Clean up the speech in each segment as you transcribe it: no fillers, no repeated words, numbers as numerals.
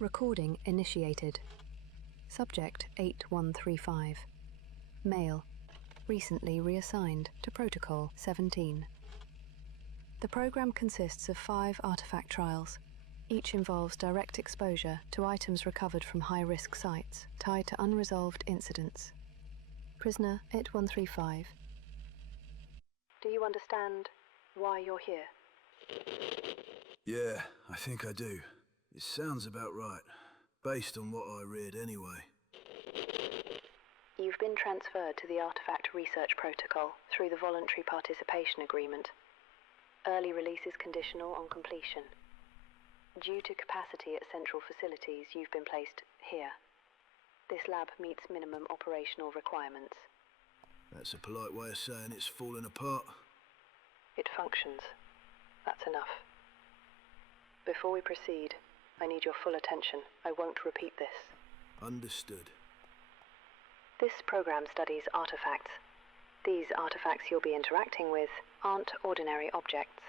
Recording initiated. Subject 8135. Male. Recently reassigned to Protocol 17. The program consists of 5 artifact trials. Each involves direct exposure to items recovered from high-risk sites tied to unresolved incidents. Prisoner 8135. Do you understand why you're here? Yeah, I think I do. It sounds about right, based on what I read anyway. You've been transferred to the Artifact Research Protocol through the Voluntary Participation Agreement. Early release is conditional on completion. Due to capacity at central facilities, you've been placed here. This lab meets minimum operational requirements. That's a polite way of saying it's falling apart. It functions. That's enough. Before we proceed, I need your full attention. I won't repeat this. Understood. This program studies artifacts. These artifacts you'll be interacting with aren't ordinary objects.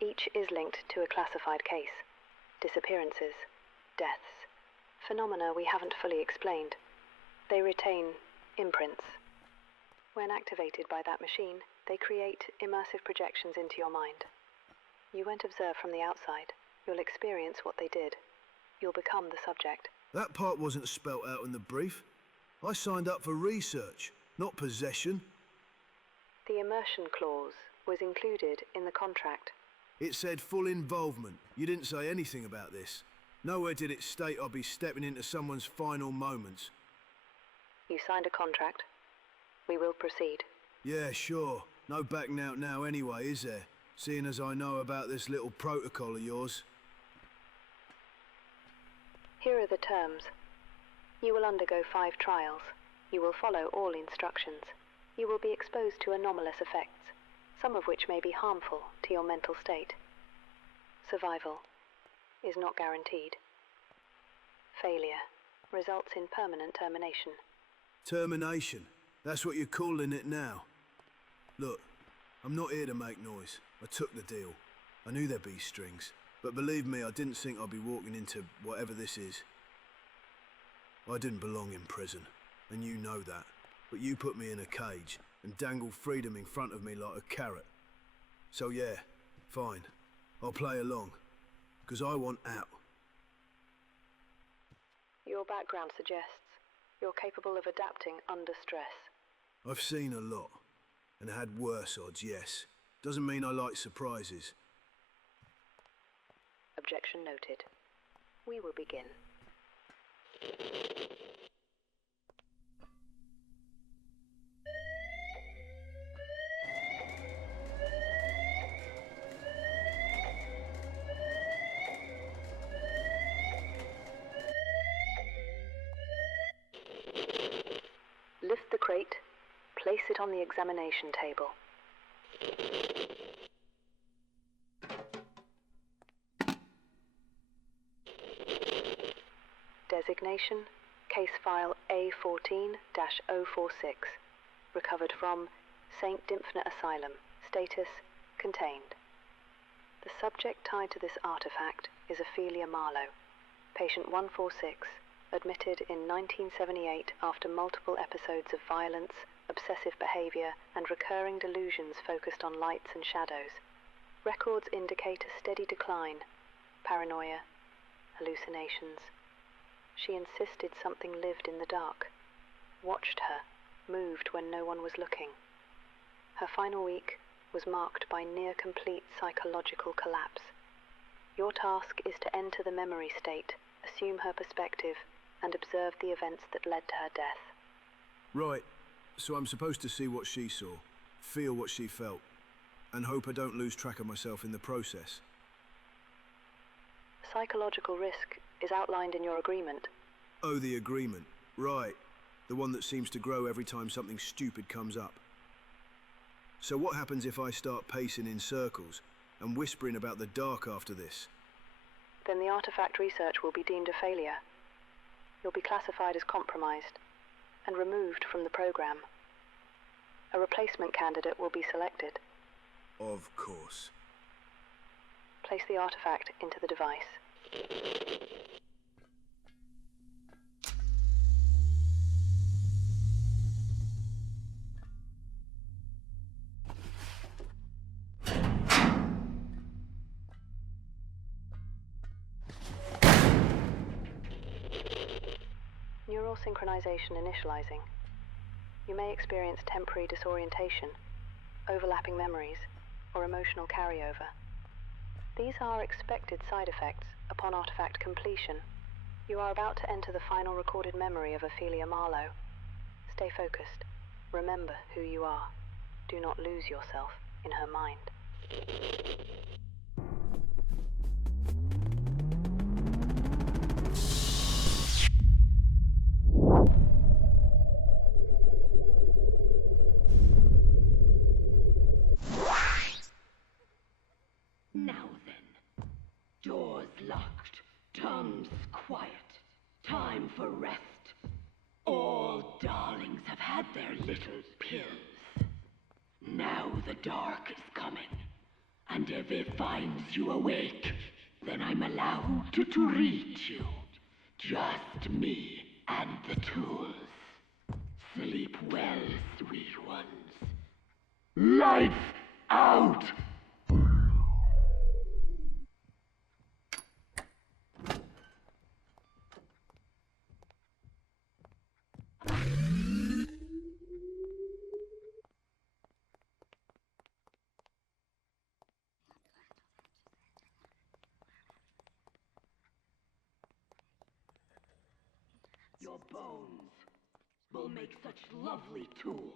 Each is linked to a classified case. Disappearances, deaths, phenomena we haven't fully explained. They retain imprints. When activated by that machine, they create immersive projections into your mind. You won't observe from the outside. You'll experience what they did. You'll become the subject. That part wasn't spelt out in the brief. I signed up for research, not possession. The immersion clause was included in the contract. It said full involvement. You didn't say anything about this. Nowhere did it state I'd be stepping into someone's final moments. You signed a contract. We will proceed. Yeah, sure. No backing out now anyway, is there? Seeing as I know about this little protocol of yours. Here are the terms. You will undergo 5 trials. You will follow all instructions. You will be exposed to anomalous effects, some of which may be harmful to your mental state. Survival is not guaranteed. Failure results in permanent termination. Termination? That's what you're calling it now? Look, I'm not here to make noise. I took the deal. I knew there'd be strings. But believe me, I didn't think I'd be walking into whatever this is. I didn't belong in prison, and you know that. But you put me in a cage and dangled freedom in front of me like a carrot. So yeah, fine. I'll play along. 'Cause I want out. Your background suggests you're capable of adapting under stress. I've seen a lot, and had worse odds, yes. Doesn't mean I like surprises. Objection noted. We will begin. Lift the crate, place it on the examination table. Designation, case file A14-046, recovered from St. Dymphna Asylum, status contained. The subject tied to this artifact is Ophelia Marlow, patient 146, admitted in 1978 after multiple episodes of violence, obsessive behavior, and recurring delusions focused on lights and shadows. Records indicate a steady decline, paranoia, hallucinations. She insisted something lived in the dark, watched her, moved when no one was looking. Her final week was marked by near-complete psychological collapse. Your task is to enter the memory state, assume her perspective, and observe the events that led to her death. Right, so I'm supposed to see what she saw, feel what she felt, and hope I don't lose track of myself in the process. Psychological risk is outlined in your agreement. Oh, the agreement. Right. The one that seems to grow every time something stupid comes up. So what happens if I start pacing in circles and whispering about the dark after this? Then the artifact research will be deemed a failure. You'll be classified as compromised and removed from the program. A replacement candidate will be selected. Of course. Place the artifact into the device. Neural synchronization initializing. You may experience temporary disorientation, overlapping memories, or emotional carryover. These are expected side effects upon artifact completion. You are about to enter the final recorded memory of Ophelia Marlow. Stay focused. Remember who you are. Do not lose yourself in her mind. Now then, doors locked, tongues quiet, time for rest. All darlings have had their little pills. Now the dark is coming, and if it finds you awake, then I'm allowed to treat you. Just me and the tools. Sleep well, sweet ones. Lights out! Your bones will make such lovely tools.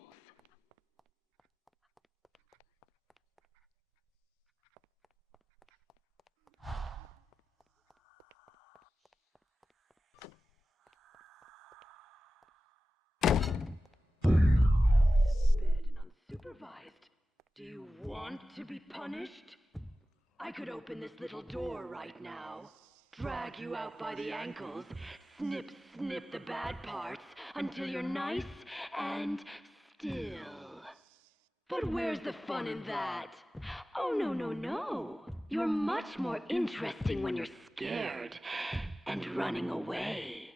Bed and unsupervised. Do you want to be punished? I could open this little door right now, drag you out by the ankles, snip the bad parts until you're nice and still. But where's the fun in that? Oh, no. You're much more interesting when you're scared and running away.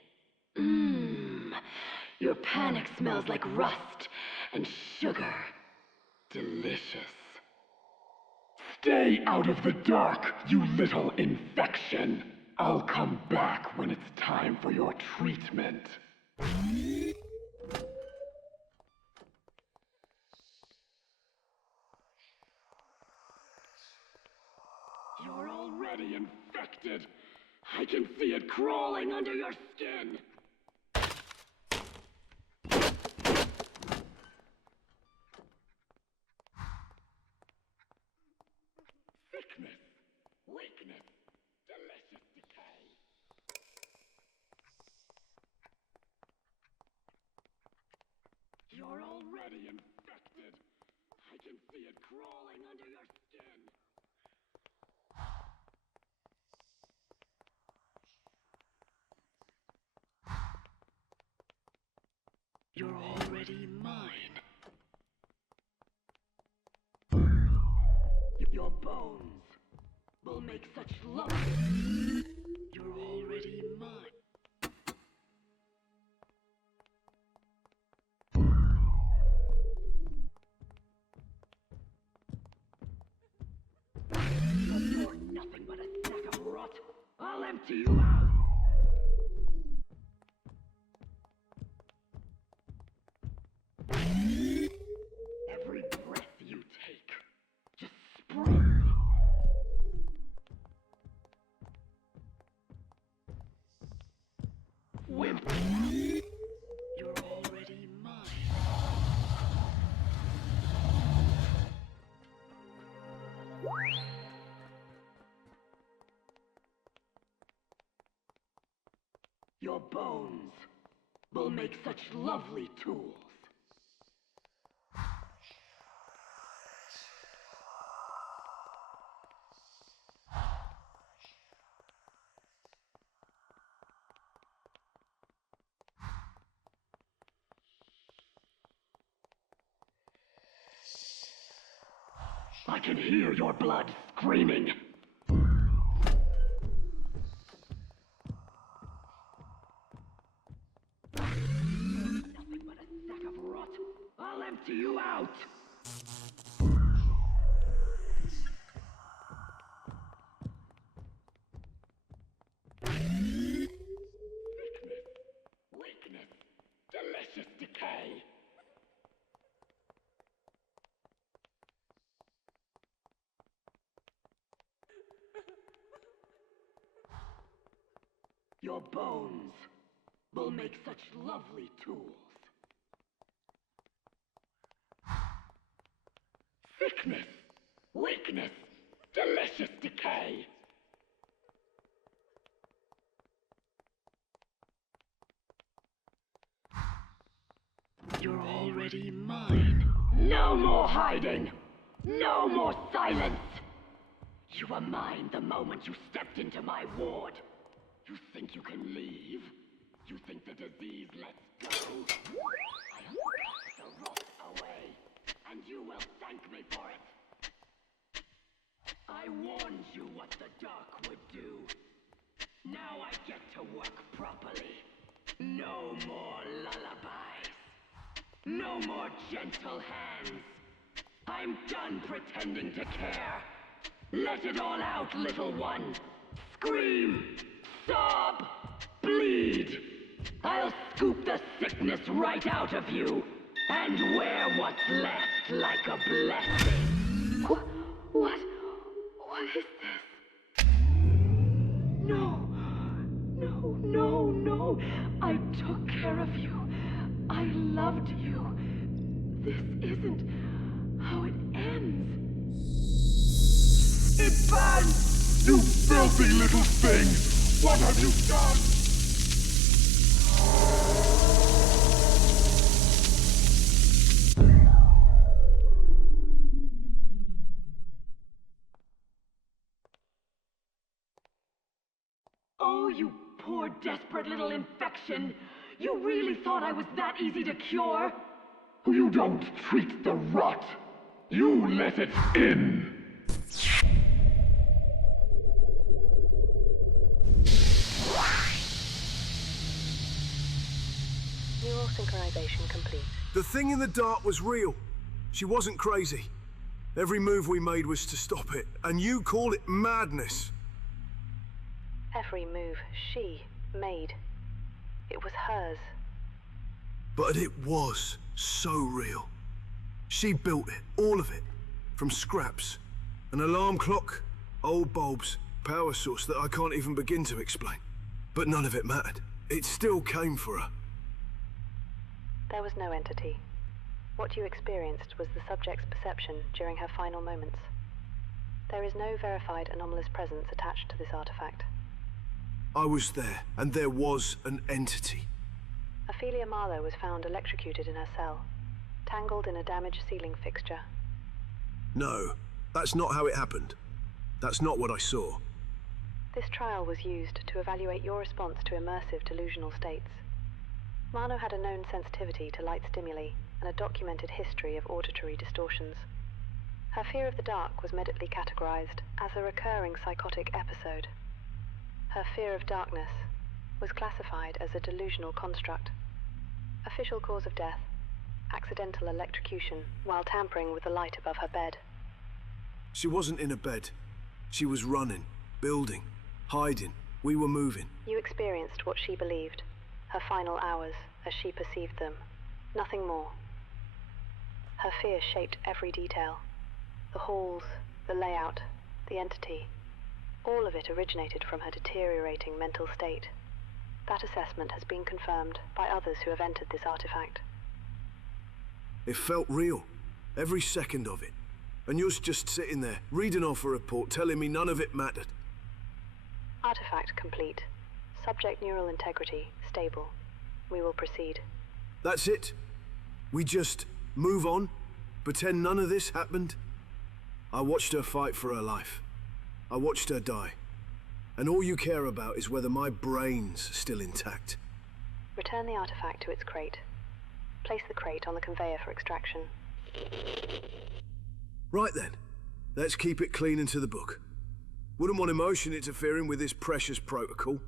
Your panic smells like rust and sugar. Delicious. Stay out of the dark, you little infection. I'll come back when it's time for your treatment. You're already infected. I can see it crawling under your skin. Sickness, weakness, delicious decay. You're already infected. I can see it crawling under your skin. You're already mine. Your bones will make such love. You're already mine. You're nothing but a sack of rot. I'll empty you out. Every breath you take, just spread. Wimp. You're already mine. Your bones will make such lovely tools. I can hear your blood screaming. Your bones will make such lovely tools. Sickness, weakness, delicious decay. You're already mine. No more hiding! No more silence! You were mine the moment you stepped into my ward. You think you can leave? You think the disease lets go? I'll suck the rot away, and you will thank me for it. I warned you what the dark would do. Now I get to work properly. No more lullabies. No more gentle hands. I'm done pretending to care. Let it all out, little one. Scream, sob, bleed. I'll scoop the sickness right out of you and wear what's left like a blessing. What is this? No. I took care of you. I loved you. This isn't how it ends. It burns! You filthy little thing! What have you done? Oh, you poor, desperate little infection! You really thought I was that easy to cure? You don't treat the rot. You let it in. Neural synchronization complete. The thing in the dark was real. She wasn't crazy. Every move we made was to stop it, and you call it madness. Every move she made. It was hers. But it was so real. She built it, all of it, from scraps. An alarm clock, old bulbs, power source that I can't even begin to explain. But none of it mattered. It still came for her. There was no entity. What you experienced was the subject's perception during her final moments. There is no verified anomalous presence attached to this artifact. I was there, and there was an entity. Ophelia Marlow was found electrocuted in her cell, tangled in a damaged ceiling fixture. No, that's not how it happened. That's not what I saw. This trial was used to evaluate your response to immersive delusional states. Marlow had a known sensitivity to light stimuli and a documented history of auditory distortions. Her fear of the dark was medically categorized as a recurring psychotic episode. Her fear of darkness was classified as a delusional construct. Official cause of death: accidental electrocution while tampering with the light above her bed. She wasn't in a bed. She was running, building, hiding. We were moving. You experienced what she believed, her final hours as she perceived them. Nothing more. Her fear shaped every detail. The halls, the layout, the entity. All of it originated from her deteriorating mental state. That assessment has been confirmed by others who have entered this artifact. It felt real. Every second of it. And you're just sitting there, reading off a report, telling me none of it mattered. Artifact complete. Subject neural integrity stable. We will proceed. That's it? We just move on? Pretend none of this happened? I watched her fight for her life. I watched her die. And all you care about is whether my brain's still intact. Return the artifact to its crate. Place the crate on the conveyor for extraction. Right then. Let's keep it clean into the book. Wouldn't want emotion interfering with this precious protocol.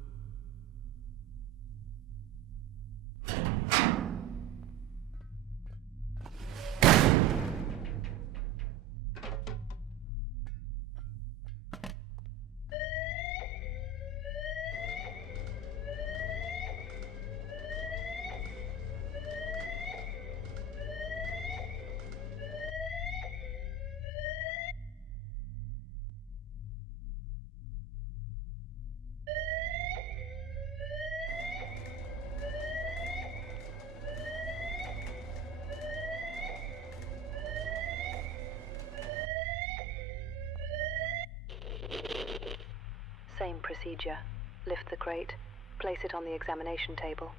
Same procedure. Lift the crate, place it on the examination table.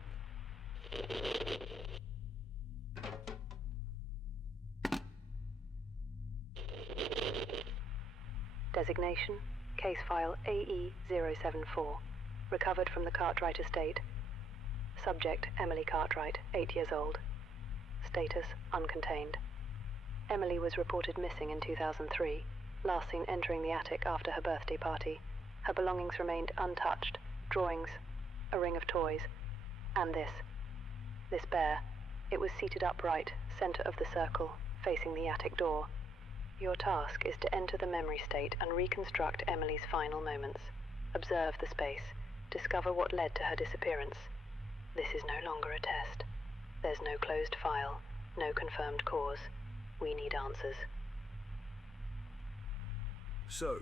Designation, case file AE-074, recovered from the Cartwright estate. Subject, Emily Cartwright, 8 years old. Status, uncontained. Emily was reported missing in 2003, last seen entering the attic after her birthday party. Her belongings remained untouched, drawings, a ring of toys, and this. This bear. It was seated upright, center of the circle, facing the attic door. Your task is to enter the memory state and reconstruct Emily's final moments. Observe the space. Discover what led to her disappearance. This is no longer a test. There's no closed file, no confirmed cause. We need answers. So,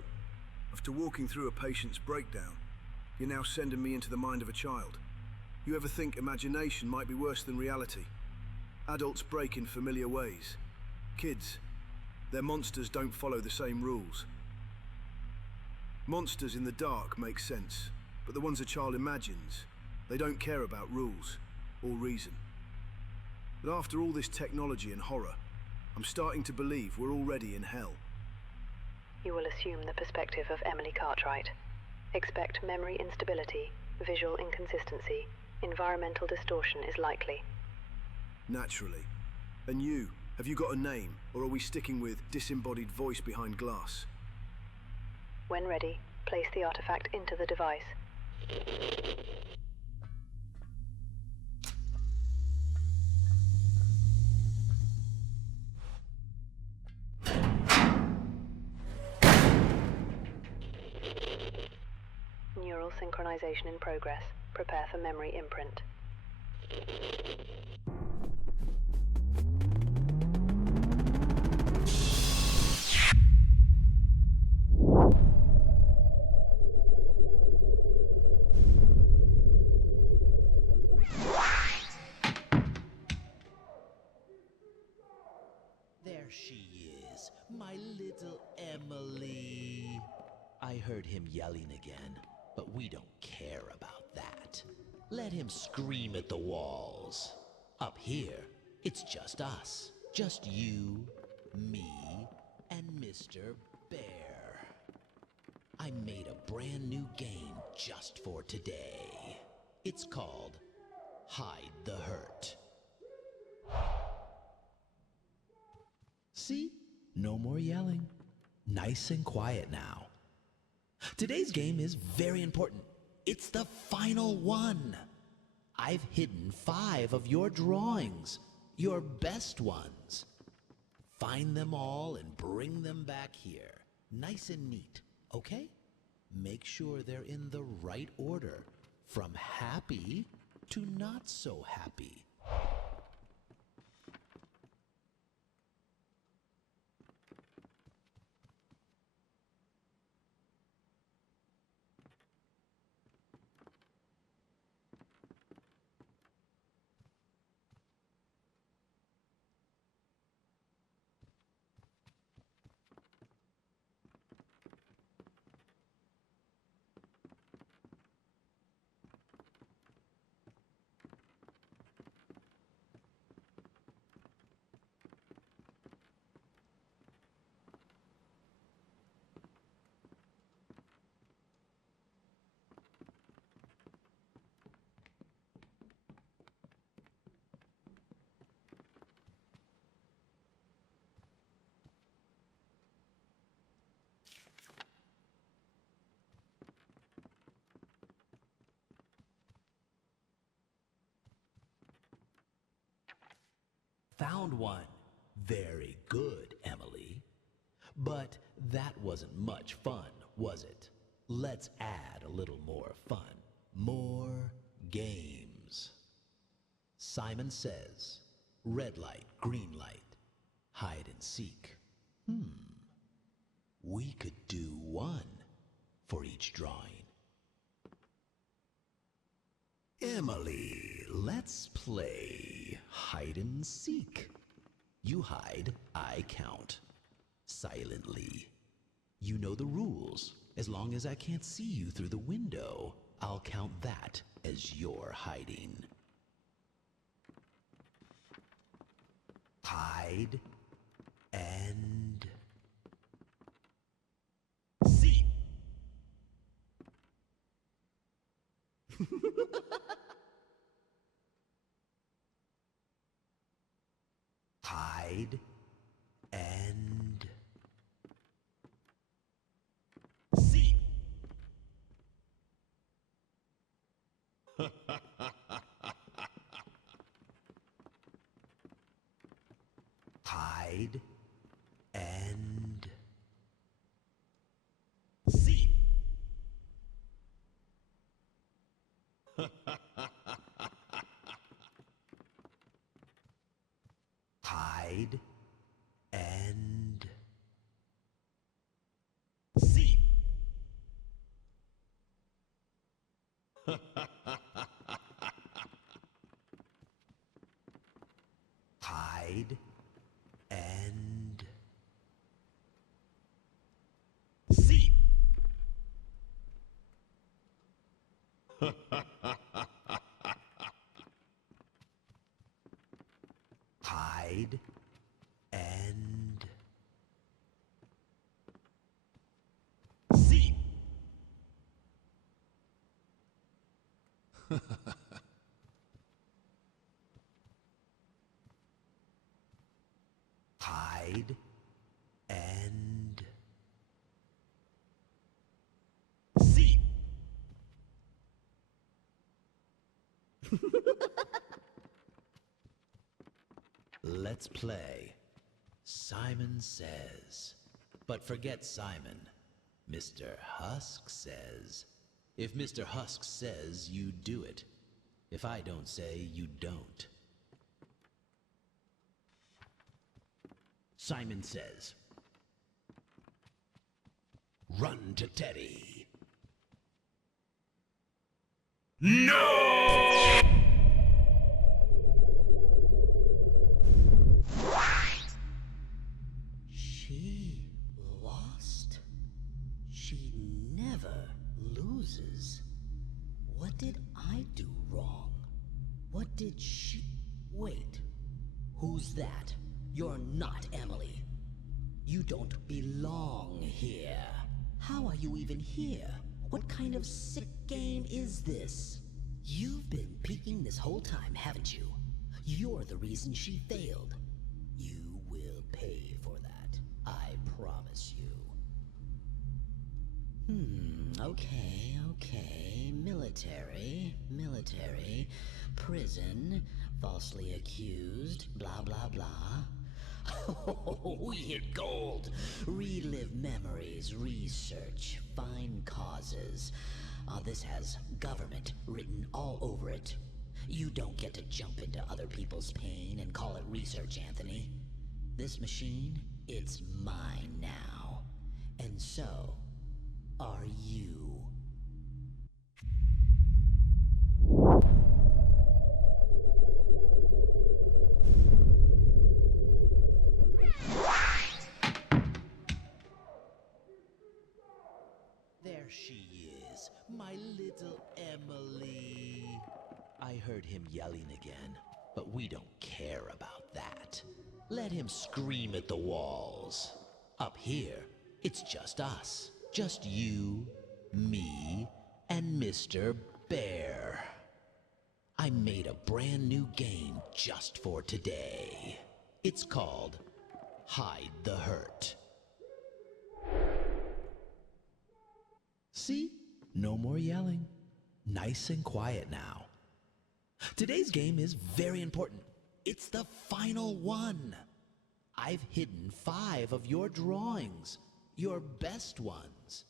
after walking through a patient's breakdown, you're now sending me into the mind of a child. You ever think imagination might be worse than reality? Adults break in familiar ways. Kids, their monsters don't follow the same rules. Monsters in the dark make sense, but the ones a child imagines, they don't care about rules or reason. But after all this technology and horror, I'm starting to believe we're already in hell. You will assume the perspective of Emily Cartwright. Expect memory instability, visual inconsistency, environmental distortion is likely. Naturally. And you, have you got a name, or are we sticking with disembodied voice behind glass? When ready, place the artifact into the device. Neural synchronization in progress. Prepare for memory imprint. There she is, my little Emily. I heard him yelling again, but we don't care about that. Let him scream at the walls. Up here, it's just us. Just you, me, and Mr. Bear. I made a brand new game just for today. It's called Hide the Hurt. See? No more yelling. Nice and quiet now. Today's game is very important. It's the final one. I've hidden 5 of your drawings, your best ones. Find them all and bring them back here. Nice and neat, okay? Make sure they're in the right order, from happy to not so happy. Found one. Very good, Emily. But that wasn't much fun, was it? Let's add a little more fun. More games. Simon says, red light, green light, hide and seek. We could do 1 for each drawing. Emily, let's play hide and seek. You hide, I count. Silently. You know the rules. As long as I can't see you through the window, I'll count that as your hiding. Hide and seek. Hide and seek. Hide and seek. Hide and seek. Hide and seek. Hide and seek. Hide and seek. Let's play. Simon says. But forget Simon. Mr. Husk says. If Mr. Husk says, you do it. If I don't say, you don't. Simon says. Run to Teddy. No! She lost? She never loses. What did I do wrong? What did she... Wait. Who's that? You're not Emily. You don't belong here. How are you even here? What kind of sick game is this? You've been peeking this whole time, haven't you? You're the reason she failed. You will pay for that. I promise you. Okay. Military, prison, falsely accused, blah, blah, blah. Oh, we hit gold. Relive memories, research, find causes. This has government written all over it. You don't get to jump into other people's pain and call it research, Anthony. This machine, it's mine now. And so, are you. There she is, my little Emily. I heard him yelling again, but we don't care about that. Let him scream at the walls. Up here, it's just us. Just you, me, and Mr. Bear. I made a brand new game just for today. It's called Hide the Hurt. See? No more yelling. Nice and quiet now. Today's game is very important. It's the final one. I've hidden 5 of your drawings, your best ones.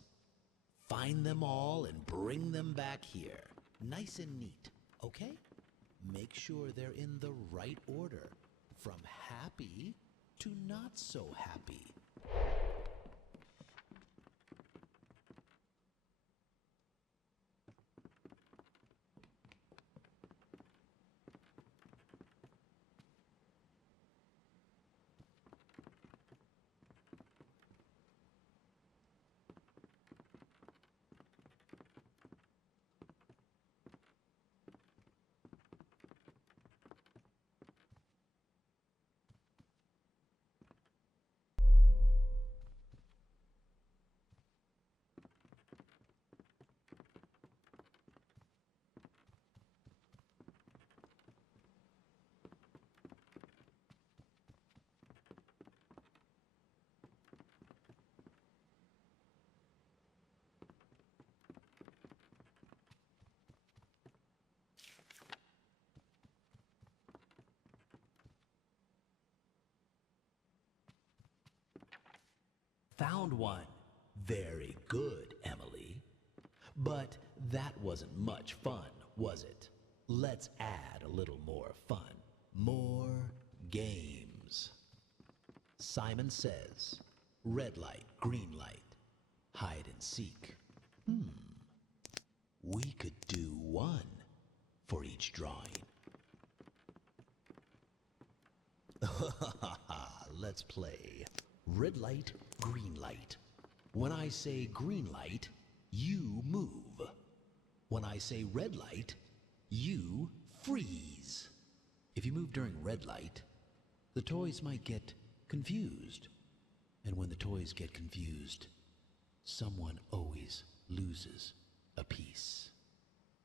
Find them all and bring them back here. Nice and neat, okay? Make sure they're in the right order, from happy to not so happy. Found one. Very good, Emily. But that wasn't much fun, was it? Let's add a little more fun. More games. Simon says, red light, green light, hide and seek. We could do one for each drawing. Let's play red light, green light. When I say green light, you move. When I say red light, you freeze. If you move during red light, the toys might get confused. And when the toys get confused, someone always loses a piece.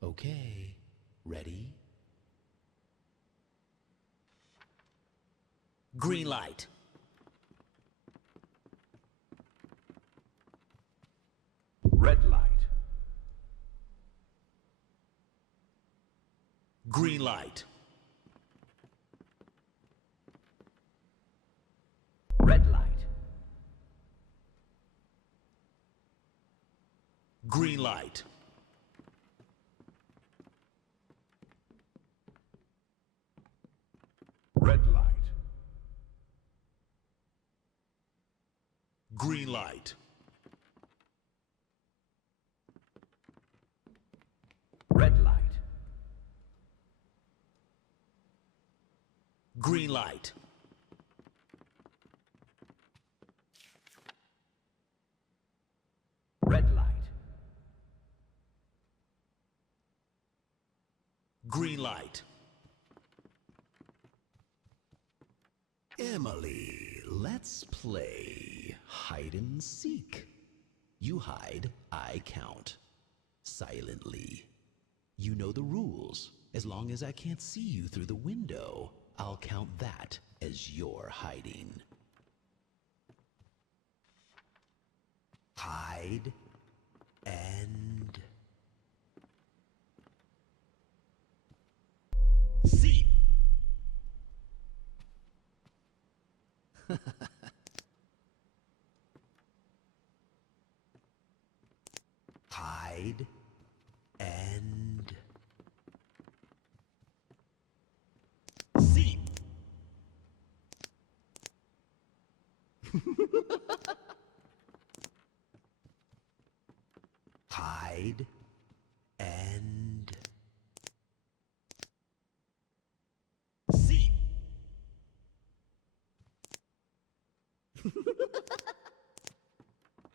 Okay, ready? Green light. Red light. Green light. Red light. Green light. Red light. Green light. Red light. Green light. Red light. Green light. Emily, let's play hide and seek. You hide, I count. Silently. You know the rules. As long as I can't see you through the window, I'll count that as your hiding. Hide and seek. Hide and seek. Hide and seek.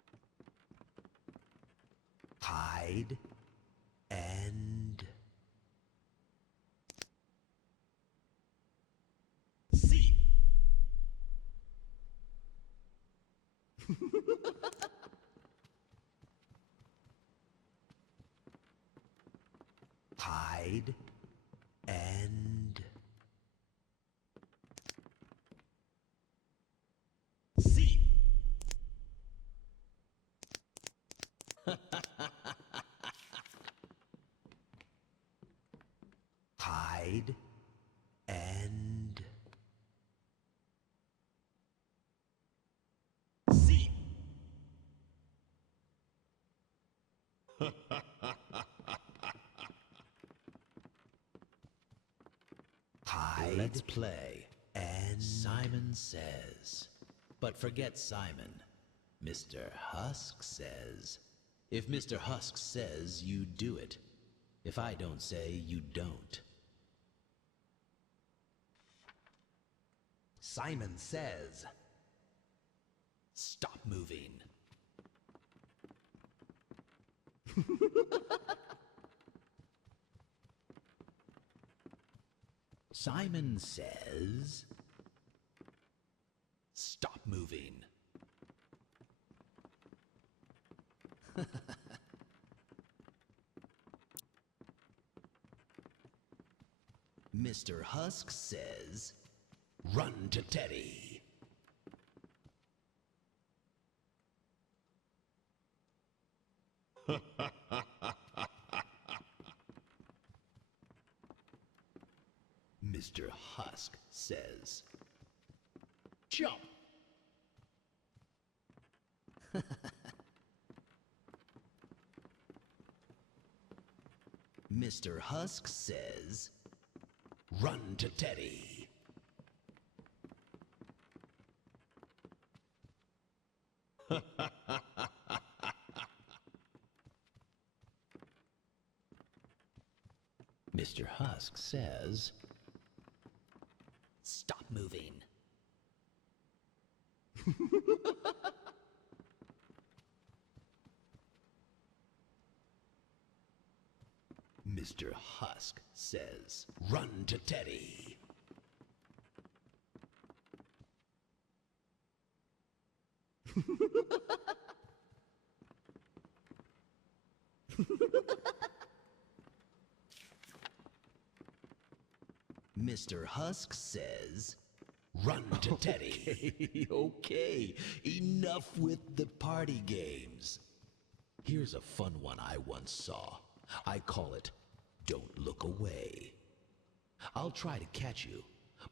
Hide and seek. Hide and seek. Hide and seek. Hide. Let's play. And Simon says. But forget Simon. Mr. Husk says. If Mr. Husk says, you do it. If I don't say, you don't. Simon says. Stop moving. Simon says. Stop moving. Mr. Husk says, run to Teddy. Mr. Husk says, jump. Mr. Husk says, run to Teddy. Mr. Husk says, Stop moving. Mr. Husk says, run to Teddy. Mr. Husk says, run to Teddy. Okay, enough with the party games. Here's a fun one I once saw. I call it, Don't Look Away. I'll try to catch you,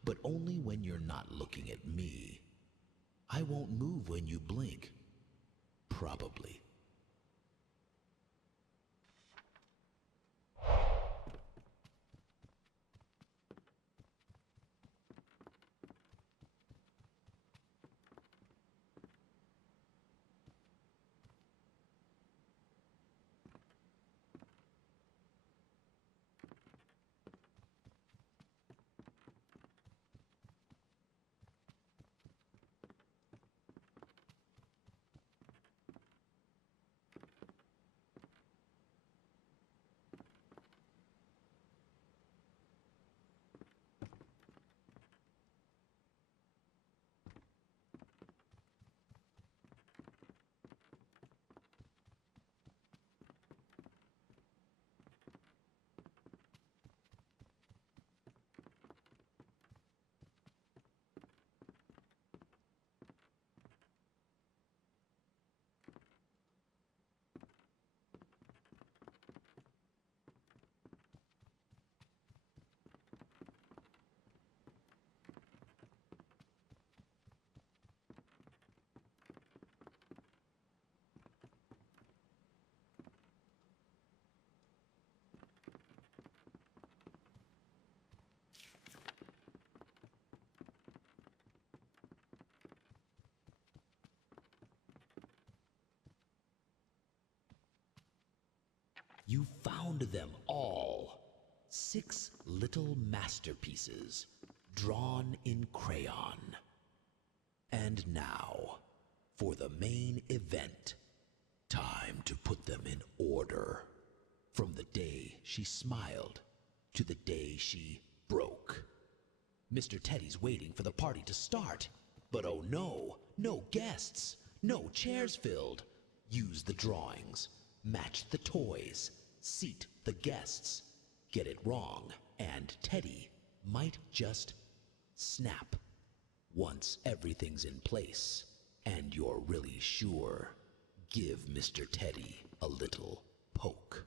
but only when you're not looking at me. I won't move when you blink. Probably. You found them all. 6 little masterpieces, drawn in crayon. And now, for the main event. Time to put them in order. From the day she smiled to the day she broke. Mr. Teddy's waiting for the party to start. But oh no, no guests, no chairs filled. Use the drawings, match the toys, seat the guests. Get it wrong, and Teddy might just snap. Once everything's in place, and you're really sure, give Mr. Teddy a little poke.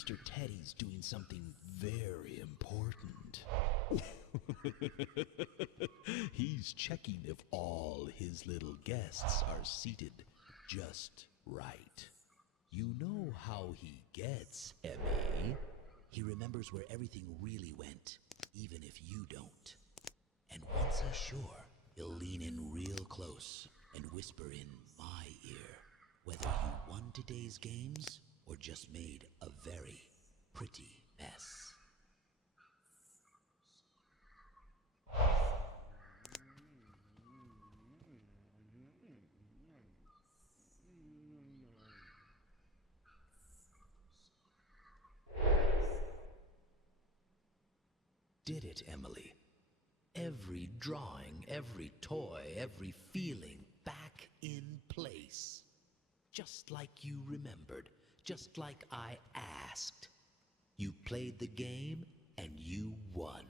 Mr. Teddy's doing something very important. He's checking if all his little guests are seated just right. You know how he gets, Emmy. He remembers where everything really went, even if you don't. And once he's sure, he'll lean in real close and whisper in my ear whether you won today's games or just made a very pretty mess. Did it, Emily? Every drawing, every toy, every feeling back in place. Just like you remembered, just like I asked. You played the game and you won.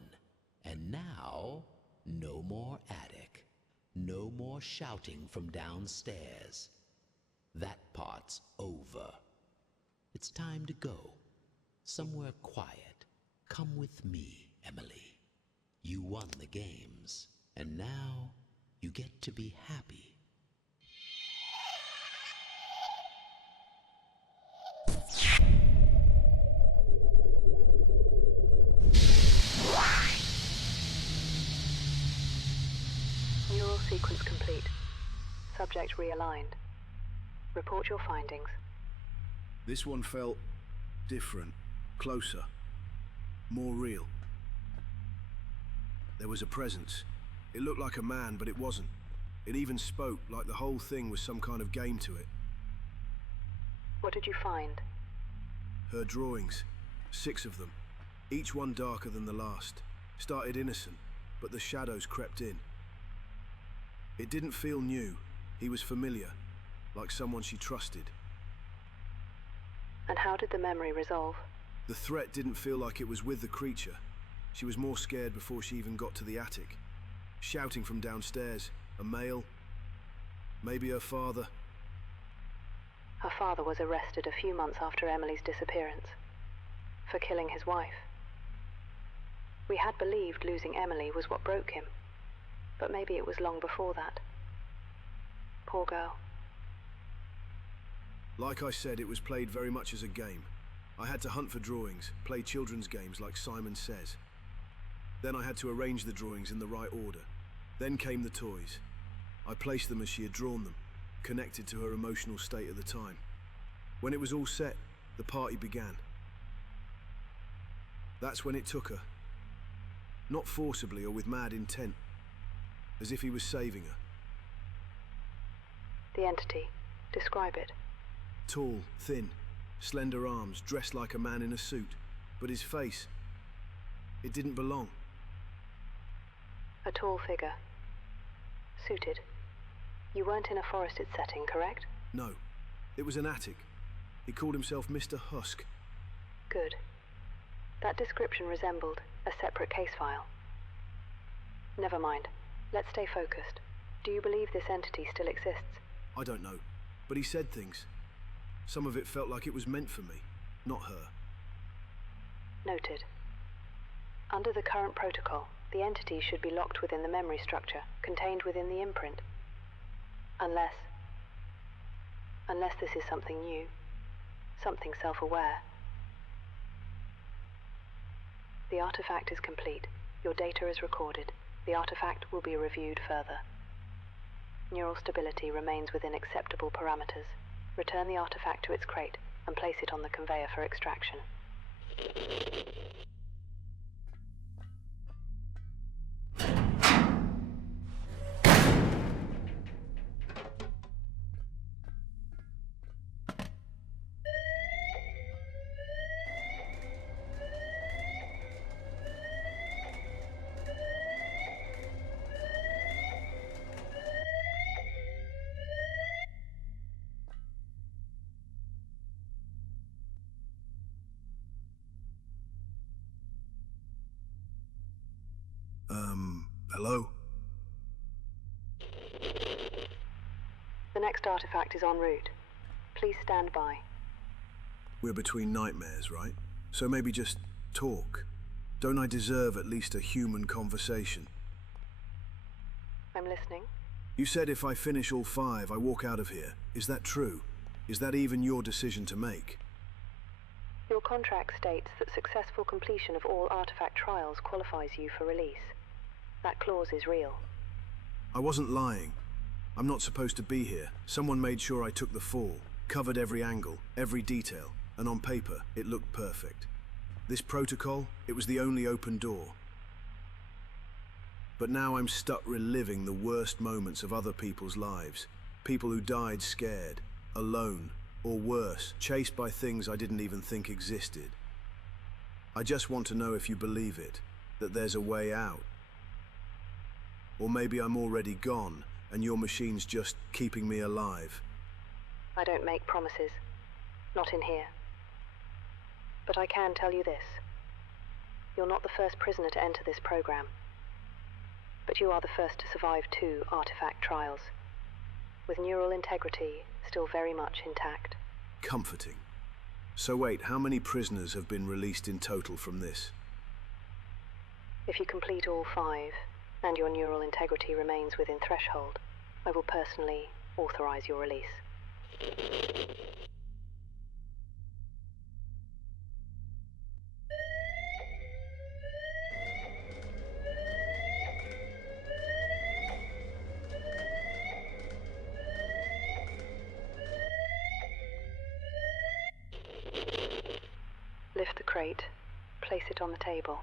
And now, no more attic. No more shouting from downstairs. That part's over. It's time to go. Somewhere quiet. Come with me, Emily. You won the games, and now you get to be happy. Neural sequence complete. Subject realigned. Report your findings. This one felt different, closer, more real. There was a presence. It looked like a man, but it wasn't. It even spoke, like the whole thing was some kind of game to it. What did you find? Her drawings, 6 of them, each one darker than the last. Started innocent, but the shadows crept in. It didn't feel new. He was familiar, like someone she trusted. And how did the memory resolve? The threat didn't feel like it was with the creature. She was more scared before she even got to the attic. Shouting from downstairs, a male, maybe her father. Her father was arrested a few months after Emily's disappearance for killing his wife. We had believed losing Emily was what broke him, but maybe it was long before that. Poor girl. Like I said, it was played very much as a game. I had to hunt for drawings, play children's games like Simon Says. Then I had to arrange the drawings in the right order. Then came the toys. I placed them as she had drawn them, connected to her emotional state at the time. When it was all set, the party began. That's when it took her. Not forcibly or with mad intent, as if he was saving her. The entity. Describe it. Tall, thin, slender arms, dressed like a man in a suit, but his face, it didn't belong. A tall figure. Suited. You weren't in a forested setting, correct? No, it was an attic. He called himself Mr. Husk. Good. That description resembled a separate case file. Never mind. Let's stay focused. Do you believe this entity still exists? I don't know, but he said things. Some of it felt like it was meant for me, not her. Noted. Under the current protocol, the entity should be locked within the memory structure, contained within the imprint. Unless this is something new, something self-aware. The artifact is complete. Your data is recorded. The artifact will be reviewed further. Neural stability remains within acceptable parameters. Return the artifact to its crate and place it on the conveyor for extraction. Hello? The next artifact is en route. Please stand by. We're between nightmares, right? So maybe just talk. Don't I deserve at least a human conversation? I'm listening. You said if I finish all 5, I walk out of here. Is that true? Is that even your decision to make? Your contract states that successful completion of all artifact trials qualifies you for release. That clause is real. I wasn't lying. I'm not supposed to be here. Someone made sure I took the fall, covered every angle, every detail, and on paper, it looked perfect. This protocol, it was the only open door. But now I'm stuck reliving the worst moments of other people's lives. People who died scared, alone, or worse, chased by things I didn't even think existed. I just want to know if you believe it, that there's a way out. Or maybe I'm already gone, and your machine's just keeping me alive. I don't make promises. Not in here. But I can tell you this. You're not the first prisoner to enter this program. But you are the first to survive 2 artifact trials, with neural integrity still very much intact. Comforting. So wait, how many prisoners have been released in total from this? If you complete all 5, and your neural integrity remains within threshold, I will personally authorize your release. Lift the crate, place it on the table.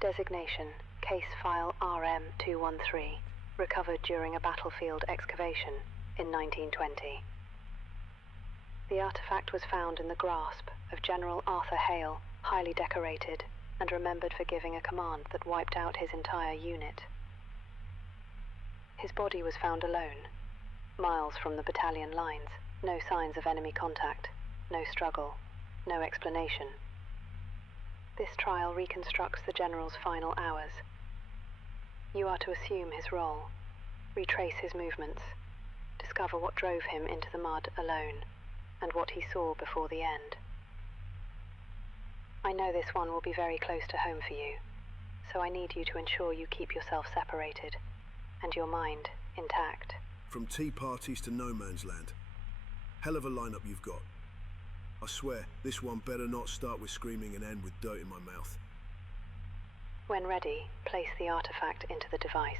Designation, Case File RM-213, recovered during a battlefield excavation in 1920. The artifact was found in the grasp of General Arthur Hale, highly decorated and remembered for giving a command that wiped out his entire unit. His body was found alone, miles from the battalion lines. No signs of enemy contact, no struggle, no explanation. This trial reconstructs the General's final hours. You are to assume his role, retrace his movements, discover what drove him into the mud alone, and what he saw before the end. I know this one will be very close to home for you, so I need you to ensure you keep yourself separated, and your mind intact. From tea parties to no man's land. Hell of a lineup you've got. I swear, this one better not start with screaming and end with dirt in my mouth. When ready, place the artifact into the device.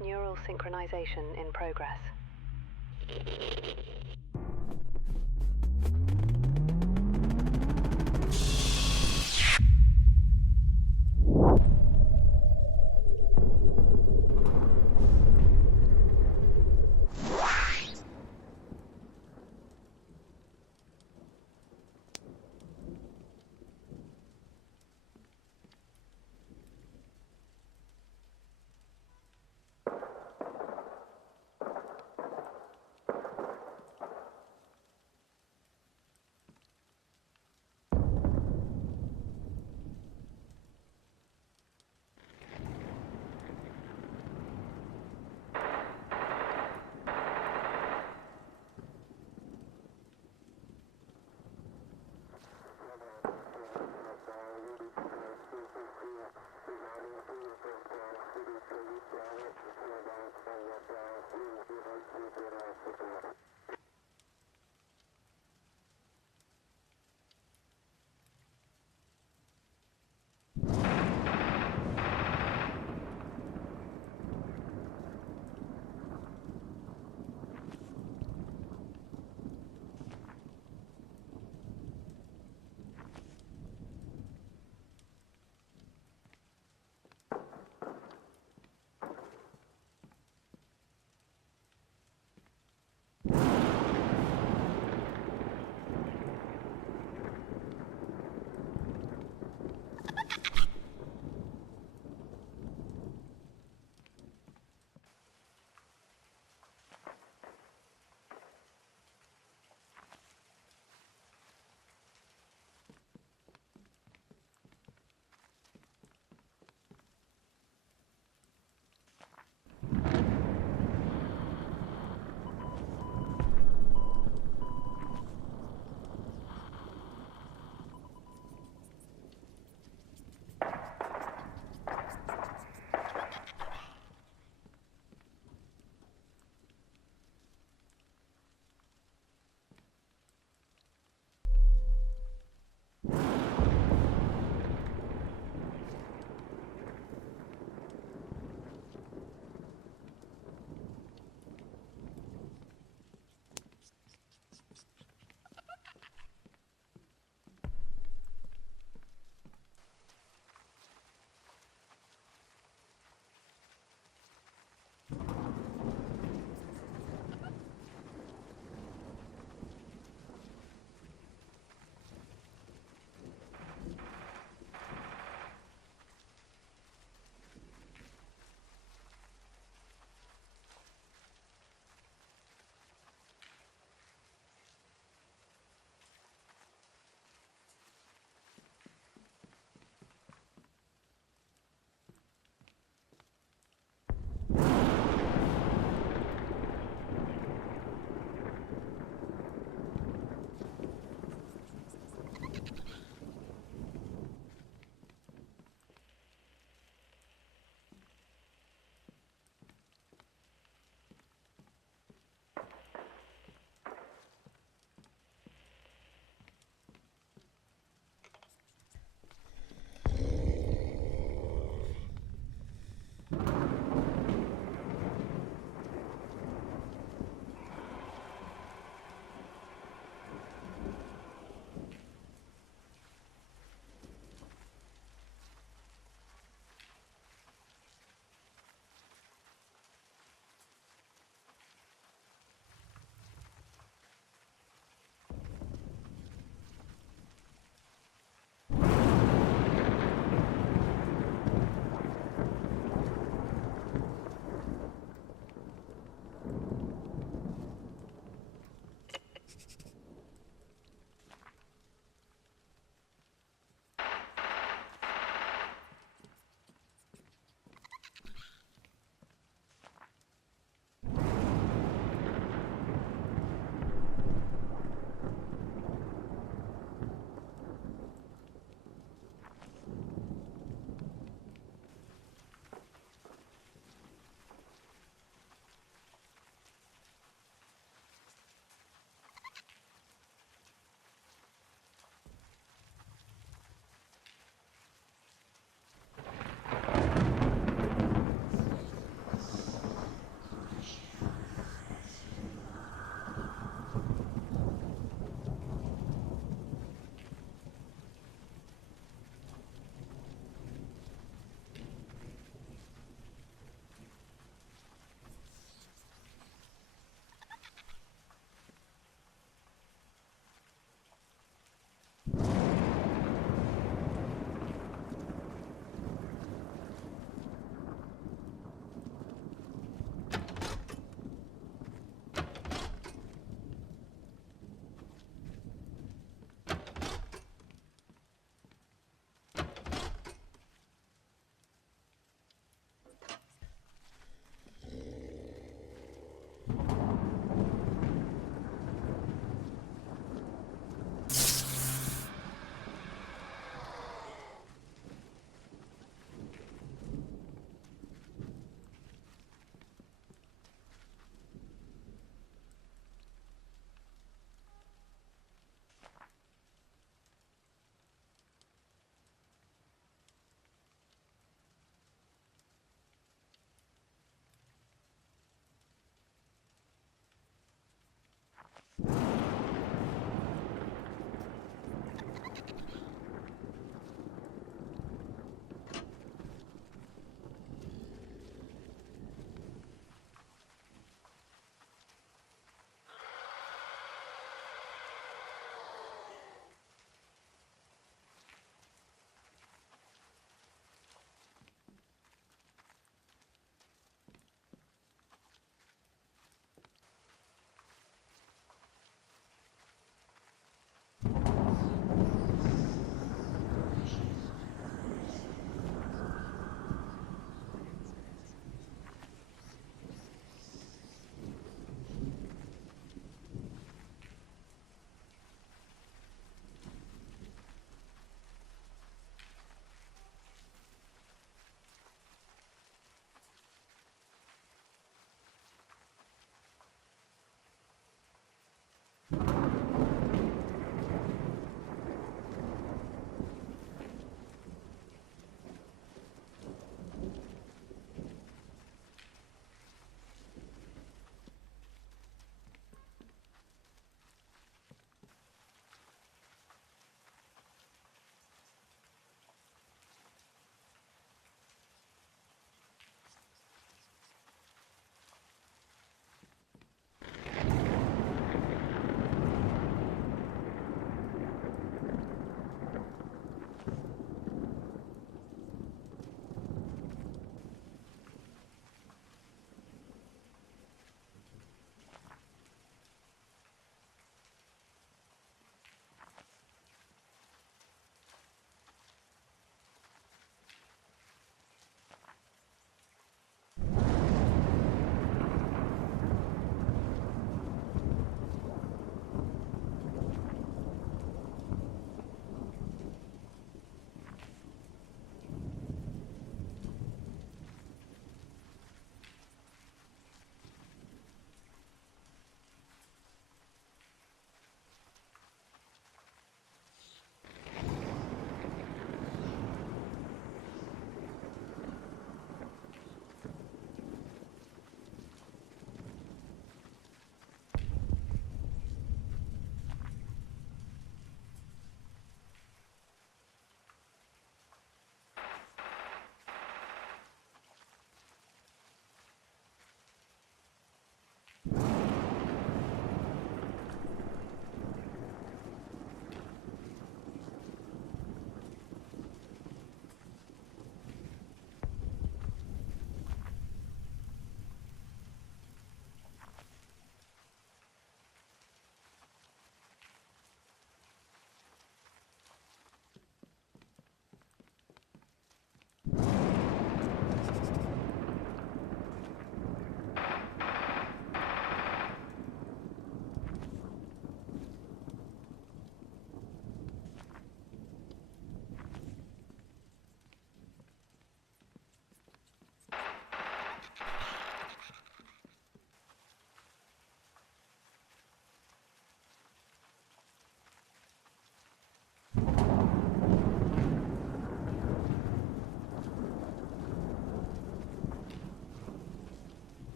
Neural synchronization in progress.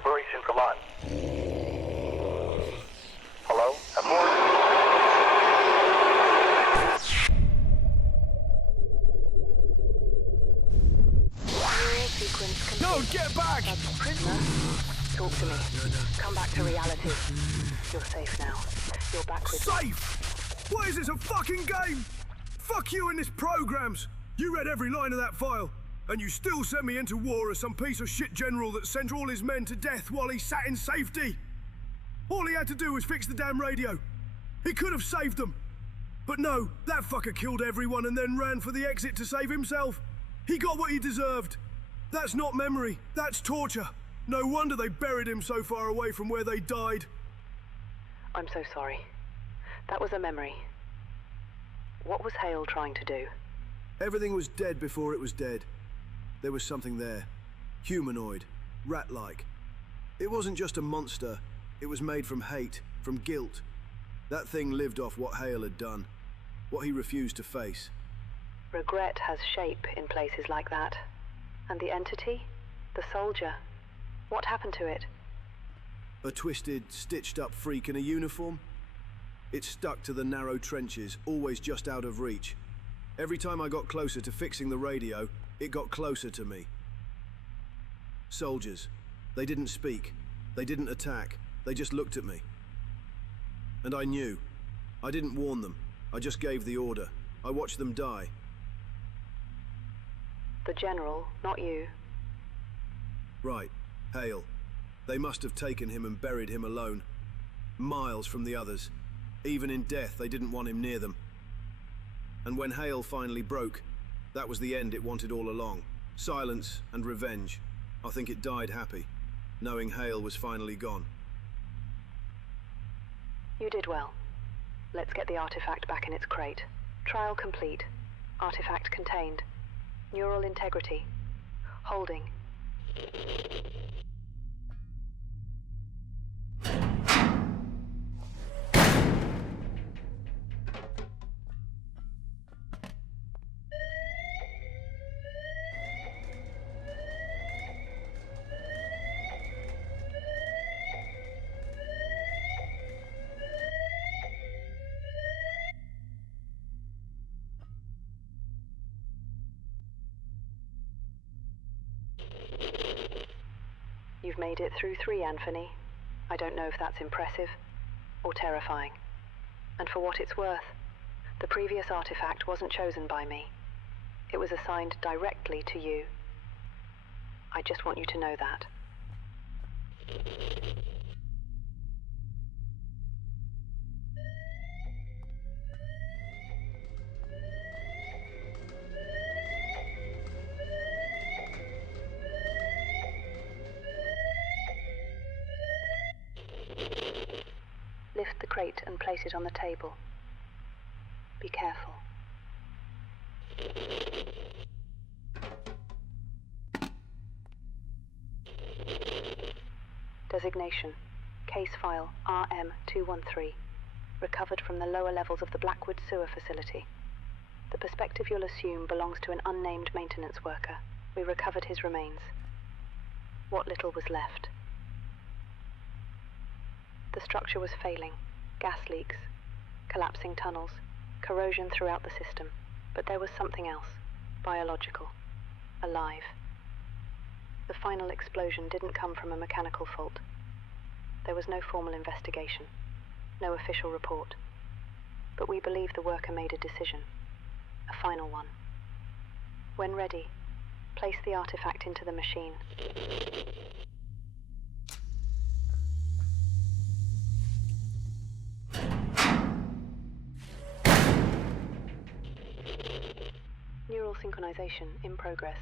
preparation for launch. Hello? Abort? No, get back! Prisoner, talk to me. Come back to reality. You're safe now. You're back with me. Safe? What is this, a fucking game? Fuck you and this programs. You read every line of that file, and you still sent me into war as some piece of shit general that sent all his men to death while he sat in safety. All he had to do was fix the damn radio. He could have saved them. But no, that fucker killed everyone and then ran for the exit to save himself. He got what he deserved. That's not memory, that's torture. No wonder they buried him so far away from where they died. I'm so sorry. That was a memory. What was Hale trying to do? Everything was dead before it was dead. There was something there. Humanoid. Rat-like. It wasn't just a monster. It was made from hate, from guilt. That thing lived off what Hale had done. What he refused to face. Regret has shape in places like that. And the entity? The soldier? What happened to it? A twisted, stitched-up freak in a uniform? It stuck to the narrow trenches, always just out of reach. Every time I got closer to fixing the radio, it got closer to me. Soldiers. They didn't speak. They didn't attack. They just looked at me. And I knew. I didn't warn them. I just gave the order. I watched them die. The general, not you. Right. Hale. They must have taken him and buried him alone. Miles from the others. Even in death, they didn't want him near them. And when Hale finally broke, that was the end it wanted all along. Silence and revenge. I think it died happy, knowing Hale was finally gone. You did well. Let's get the artifact back in its crate. Trial complete. Artifact contained. Neural integrity. Holding. You've made it through 3, Anthony. I don't know if that's impressive or terrifying. And for what it's worth, the previous artifact wasn't chosen by me. It was assigned directly to you. I just want you to know that. Lift the crate and place it on the table. Be careful. Designation: Case file RM-213. Recovered from the lower levels of the Blackwood sewer facility. The perspective you'll assume belongs to an unnamed maintenance worker. We recovered his remains. What little was left. The structure was failing. Gas leaks, collapsing tunnels, corrosion throughout the system. But there was something else. Biological. Alive. The final explosion didn't come from a mechanical fault. There was no formal investigation. No official report. But we believe the worker made a decision. A final one. When ready, place the artifact into the machine. Neural synchronization in progress.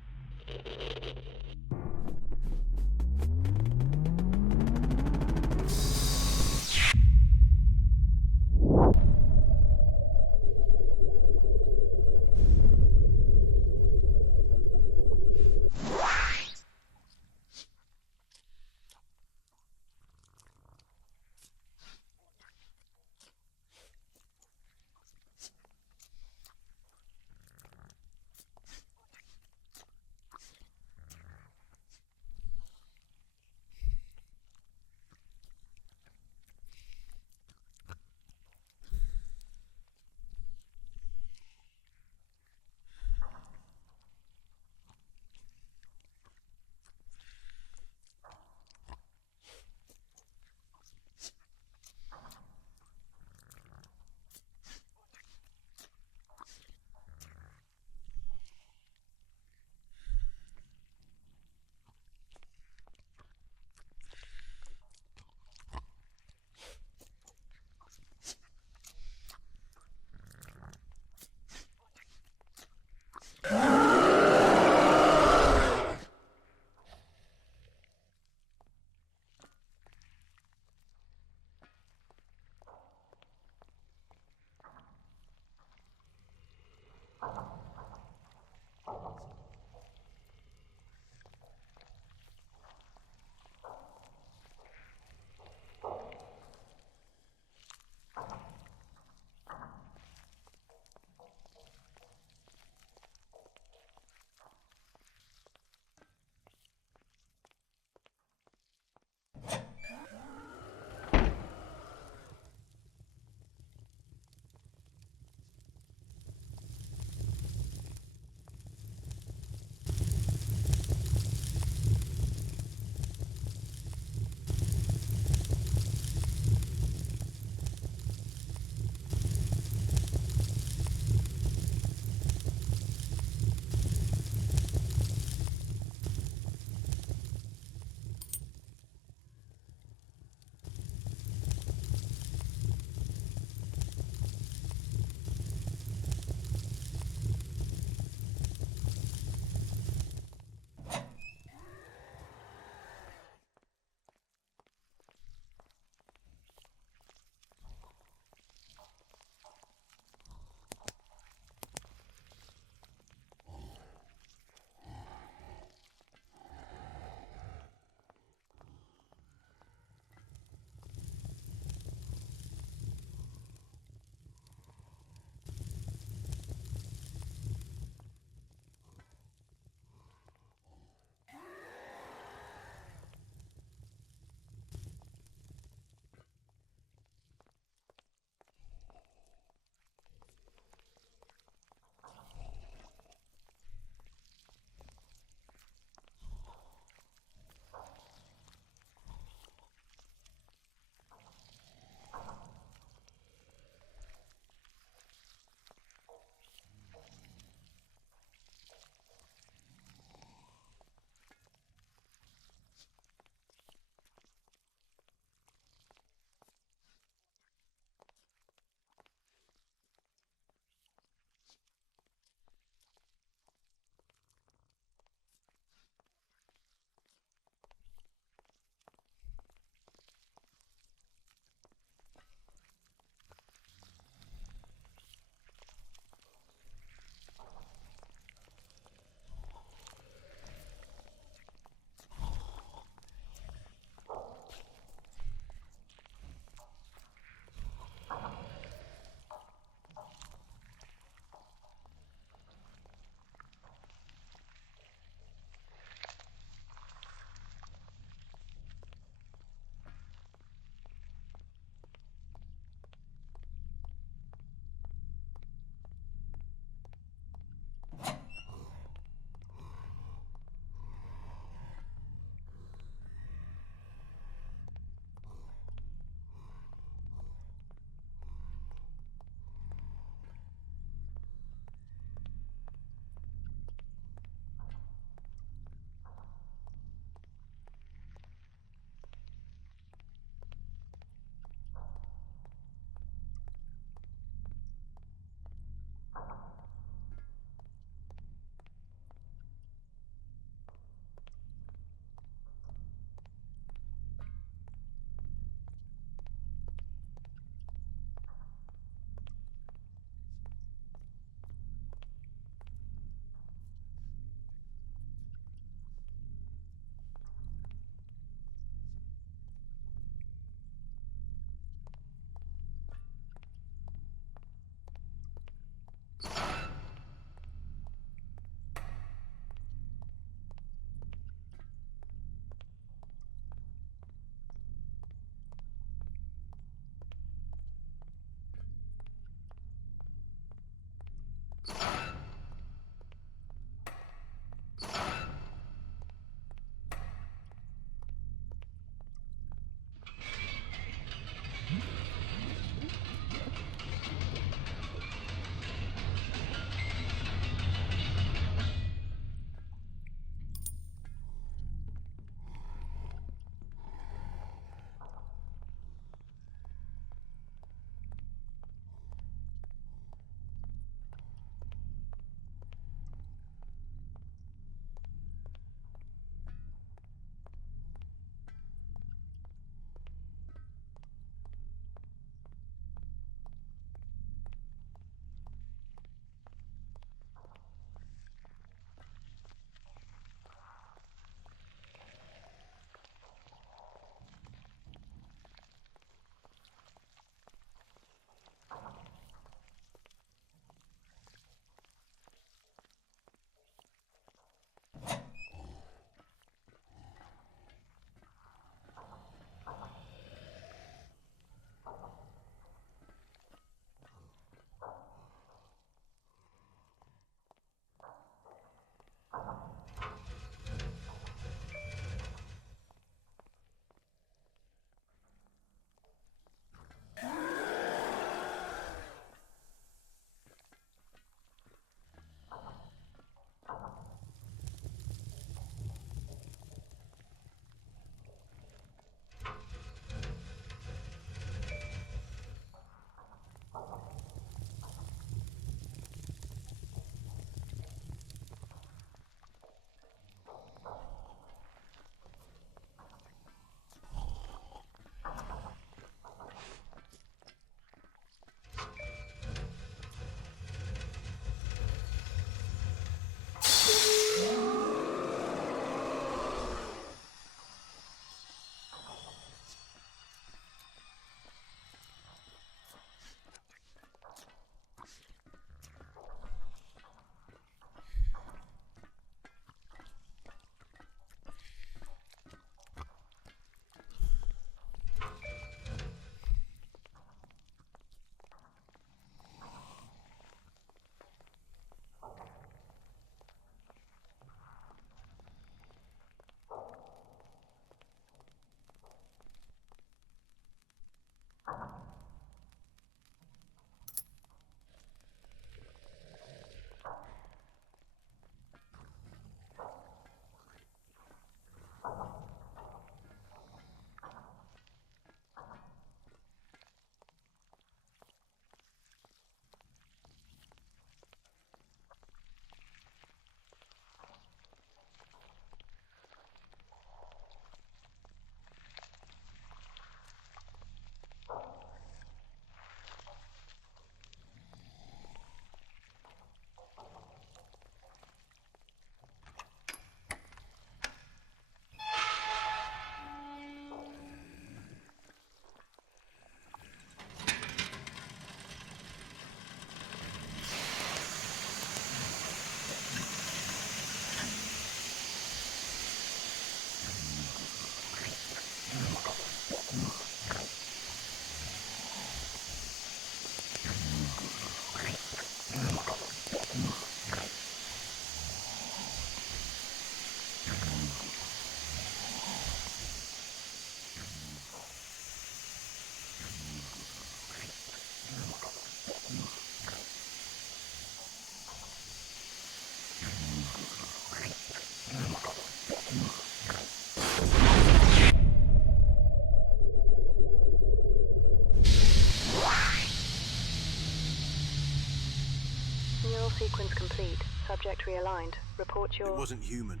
sequence complete. Subject realigned. Report your... It wasn't human.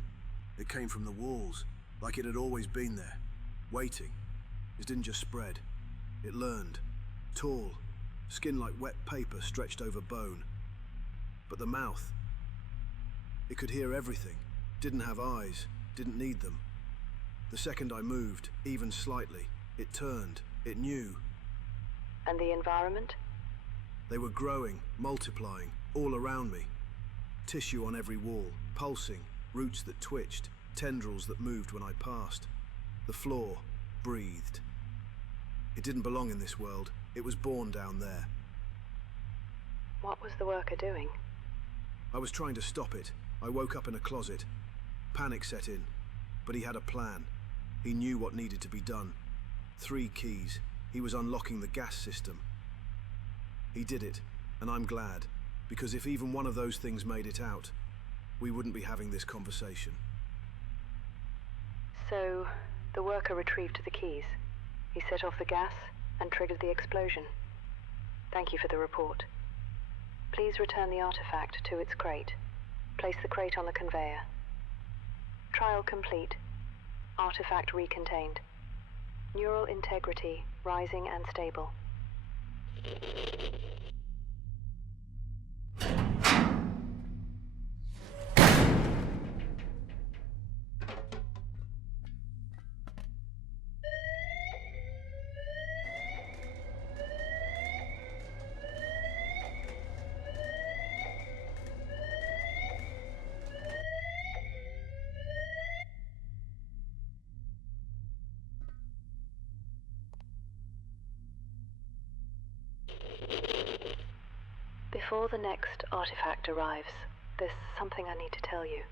It came from the walls, like it had always been there, waiting. It didn't just spread. It learned. Tall, skin like wet paper stretched over bone. But the mouth... It could hear everything. Didn't have eyes. Didn't need them. The second I moved, even slightly, it turned. It knew. And the environment? They were growing, multiplying, all around me. Tissue on every wall, pulsing, roots that twitched, tendrils that moved when I passed. The floor breathed. It didn't belong in this world. It was born down there. What was the worker doing? I was trying to stop it. I woke up in a closet. Panic set in. But he had a plan. He knew what needed to be done. 3 keys. He was unlocking the gas system. He did it, and I'm glad, because if even one of those things made it out, we wouldn't be having this conversation. So, the worker retrieved the keys. He set off the gas and triggered the explosion. Thank you for the report. Please return the artifact to its crate. Place the crate on the conveyor. Trial complete. Artifact recontained. Neural integrity rising and stable. Before the next artifact arrives, there's something I need to tell you.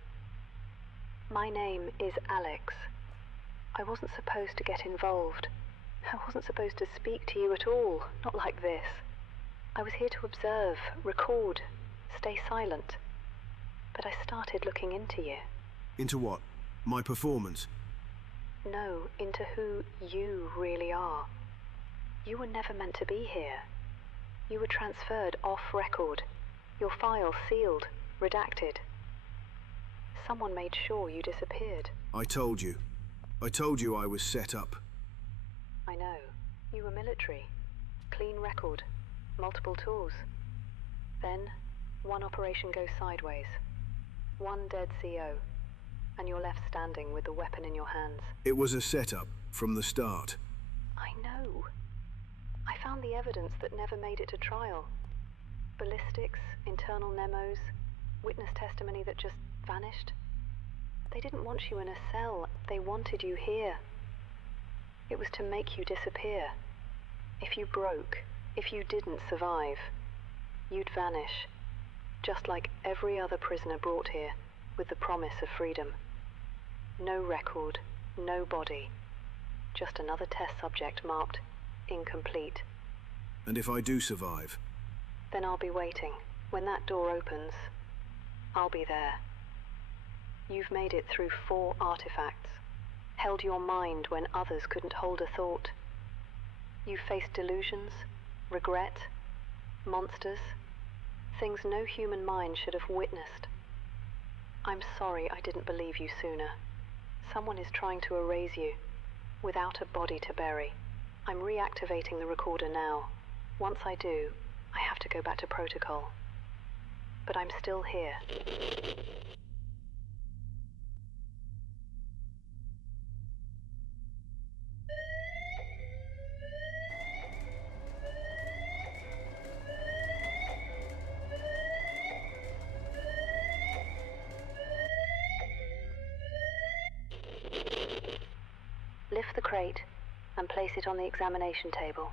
My name is Alex. I wasn't supposed to get involved. I wasn't supposed to speak to you at all, not like this. I was here to observe, record, stay silent. But I started looking into you. Into what? My performance? No, into who you really are. You were never meant to be here. You were transferred off record. Your file sealed, redacted. Someone made sure you disappeared. I told you. I told you I was set up. I know. You were military. Clean record. Multiple tools. Then, one operation goes sideways. One dead CO. And you're left standing with the weapon in your hands. It was a setup from the start. I know. I found the evidence that never made it to trial. Ballistics, internal memos, witness testimony that just vanished. They didn't want you in a cell. They wanted you here. It was to make you disappear. If you broke, if you didn't survive, you'd vanish. Just like every other prisoner brought here with the promise of freedom. No record, no body. Just another test subject marked incomplete. And if I do survive? Then I'll be waiting. When that door opens, I'll be there. You've made it through 4 artifacts. Held your mind when others couldn't hold a thought. You've faced delusions, regret, monsters, things no human mind should have witnessed. I'm sorry I didn't believe you sooner. Someone is trying to erase you, without a body to bury. I'm reactivating the recorder now. Once I do, I have to go back to protocol. But I'm still here. Lift the crate and place it on the examination table.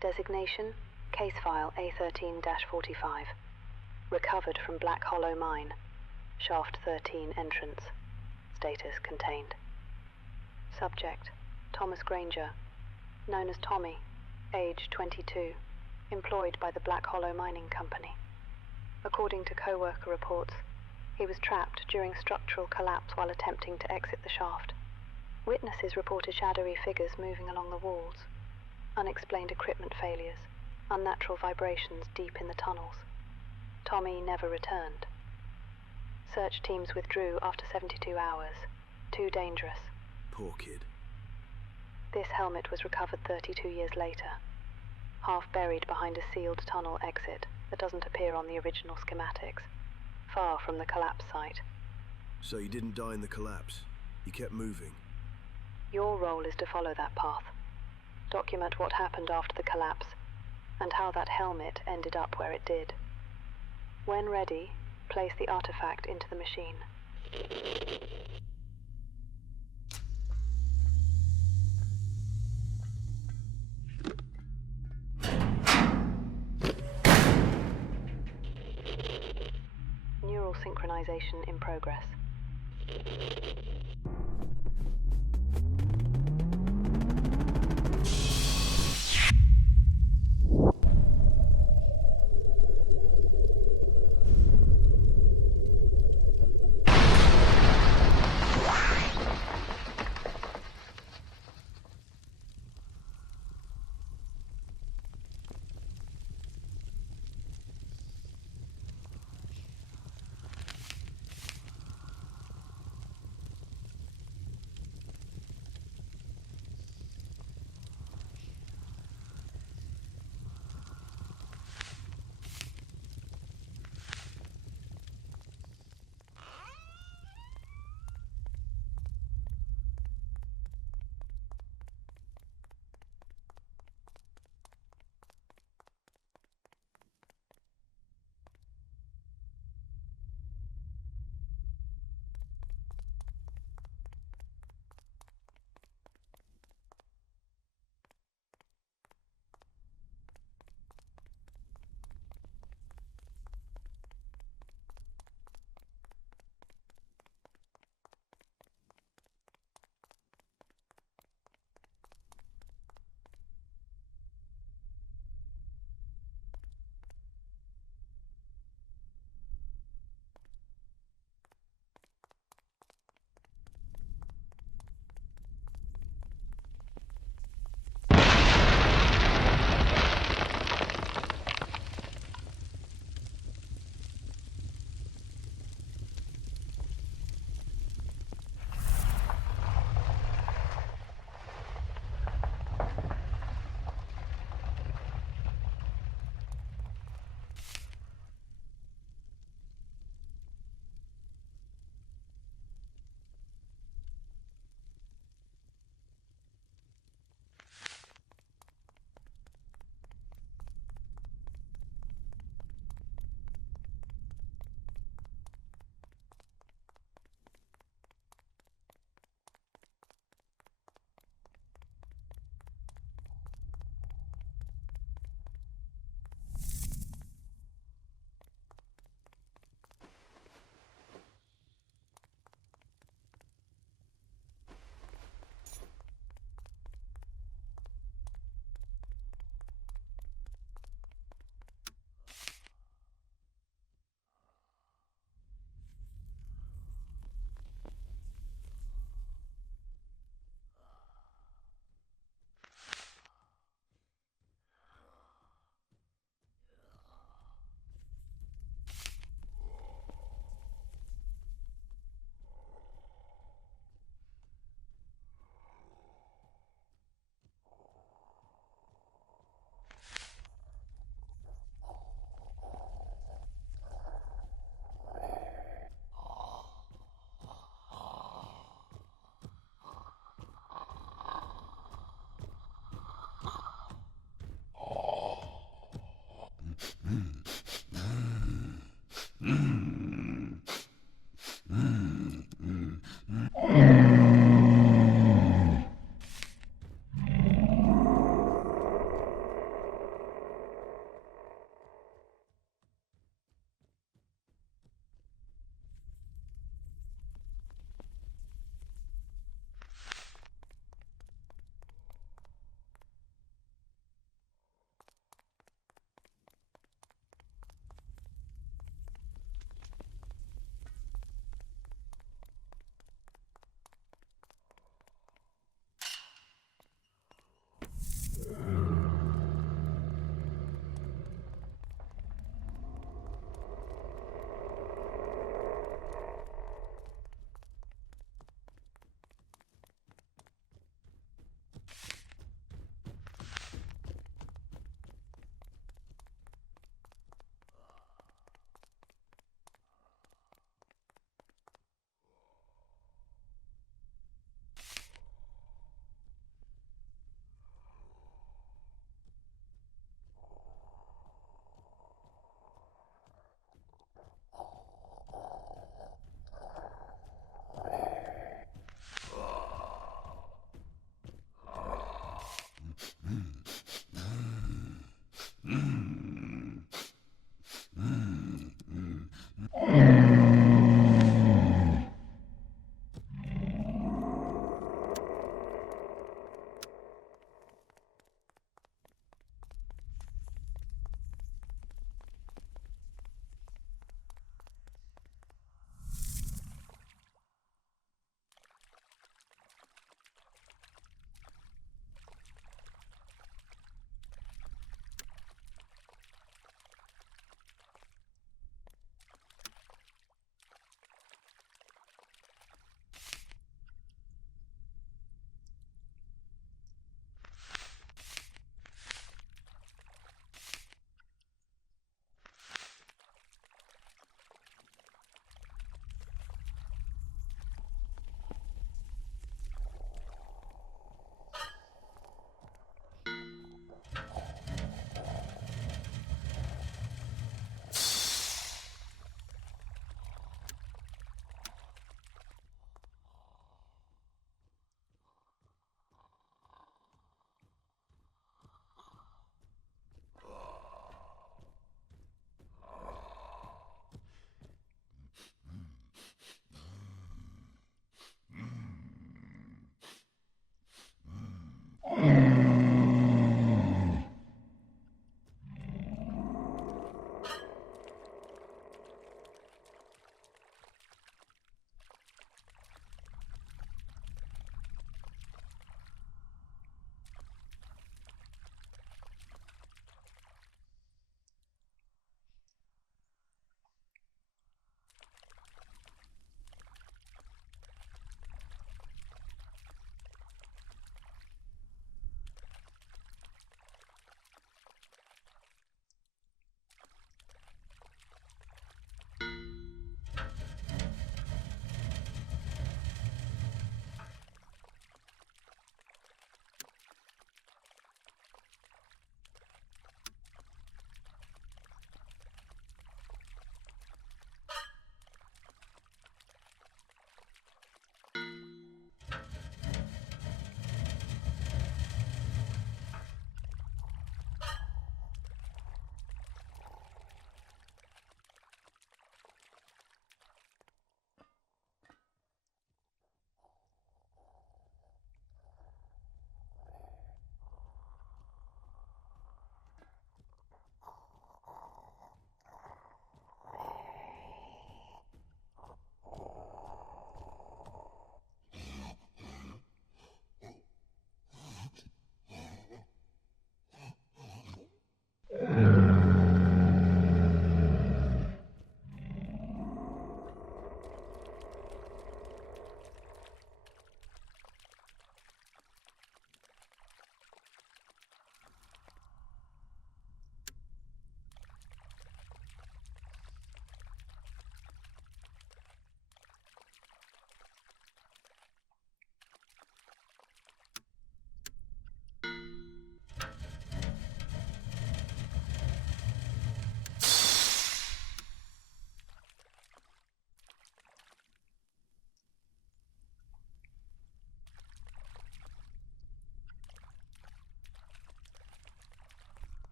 Designation, case file A13-45. Recovered from Black Hollow Mine. Shaft 13 entrance. Status contained. Subject, Thomas Granger. Known as Tommy. Age 22. Employed by the Black Hollow Mining Company. According to co-worker reports, he was trapped during structural collapse while attempting to exit the shaft. Witnesses reported shadowy figures moving along the walls, unexplained equipment failures, unnatural vibrations deep in the tunnels. Tommy never returned. Search teams withdrew after 72 hours. Too dangerous. Poor kid. This helmet was recovered 32 years later, half buried behind a sealed tunnel exit that doesn't appear on the original schematics, far from the collapse site. So you didn't die in the collapse? You kept moving? Your role is to follow that path. Document what happened after the collapse, and how that helmet ended up where it did. When ready, place the artifact into the machine. Neural synchronization in progress.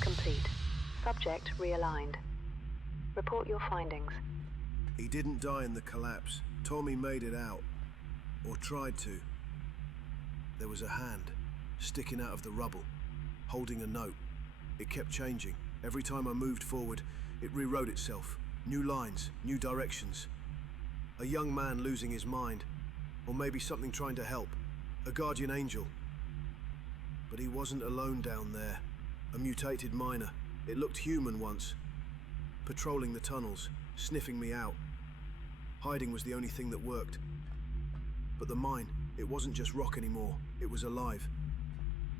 complete. Subject realigned. Report your findings. He didn't die in the collapse. Tommy made it out. Or tried to. There was a hand, sticking out of the rubble, holding a note. It kept changing. Every time I moved forward, it rewrote itself. New lines, new directions. A young man losing his mind. Or maybe something trying to help. A guardian angel. But he wasn't alone down there. A mutated miner. It looked human once. Patrolling the tunnels, sniffing me out. Hiding was the only thing that worked. But the mine, it wasn't just rock anymore. It was alive.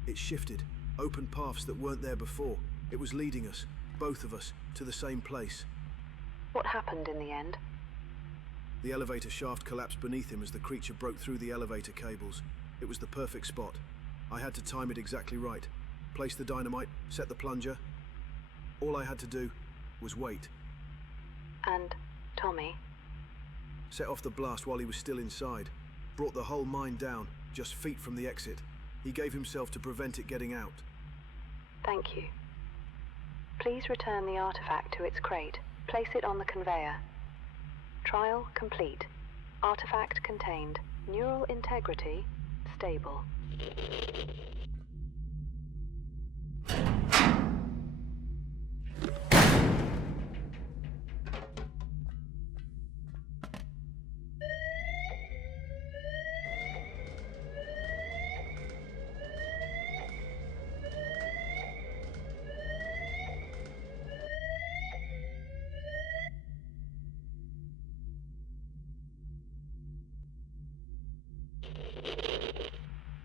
It shifted, opened paths that weren't there before. It was leading us, both of us, to the same place. What happened in the end? The elevator shaft collapsed beneath him as the creature broke through the elevator cables. It was the perfect spot. I had to time it exactly right. Place the dynamite, set the plunger. All I had to do was wait. And Tommy? Set off the blast while he was still inside. Brought the whole mine down, just feet from the exit. He gave himself to prevent it getting out. Thank you. Please return the artifact to its crate. Place it on the conveyor. Trial complete. Artifact contained. Neural integrity stable.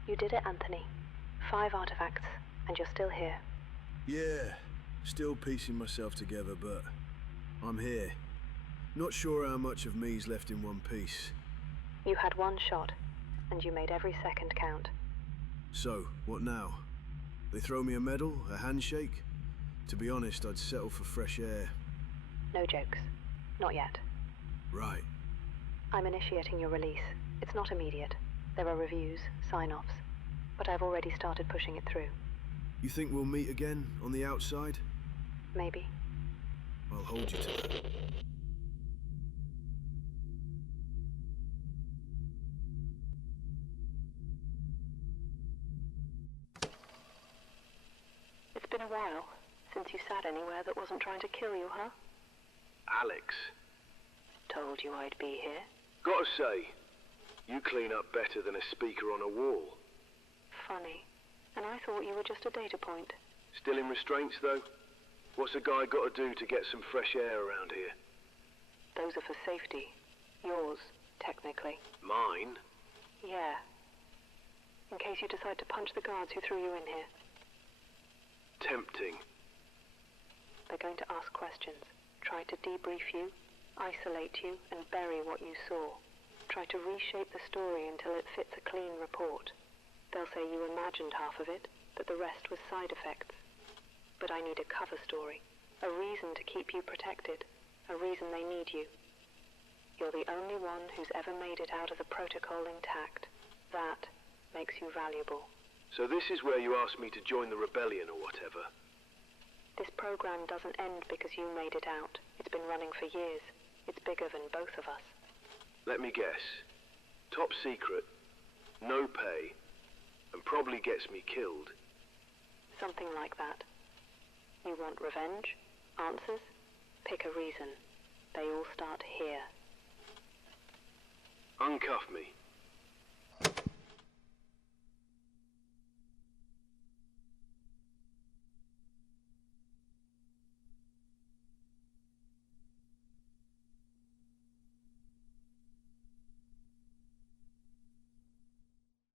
You did it, Anthony. 5 artifacts, and you're still here. Yeah, still piecing myself together, but I'm here. Not sure how much of me's left in one piece. You had 1 shot, and you made every second count. So, what now? They throw me a medal, a handshake? To be honest, I'd settle for fresh air. No jokes. Not yet. Right. I'm initiating your release. It's not immediate. There are reviews, sign-offs, but I've already started pushing it through. You think we'll meet again, on the outside? Maybe. I'll hold you to that. It's been a while since you sat anywhere that wasn't trying to kill you, huh? Alex. Told you I'd be here. Gotta say, you clean up better than a speaker on a wall. Funny. And I thought you were just a data point. Still in restraints, though? What's a guy got to do to get some fresh air around here? Those are for safety. Yours, technically. Mine? Yeah. In case you decide to punch the guards who threw you in here. Tempting. They're going to ask questions. Try to debrief you, isolate you, and bury what you saw. Try to reshape the story until it fits a clean report. They'll say you imagined half of it, that the rest was side effects. But I need a cover story, a reason to keep you protected, a reason they need you. You're the only one who's ever made it out of the protocol intact. That makes you valuable. So this is where you asked me to join the rebellion or whatever? This program doesn't end because you made it out. It's been running for years. It's bigger than both of us. Let me guess. Top secret, no pay, and probably gets me killed. Something like that. You want revenge? Answers? Pick a reason. They all start here. Uncuff me.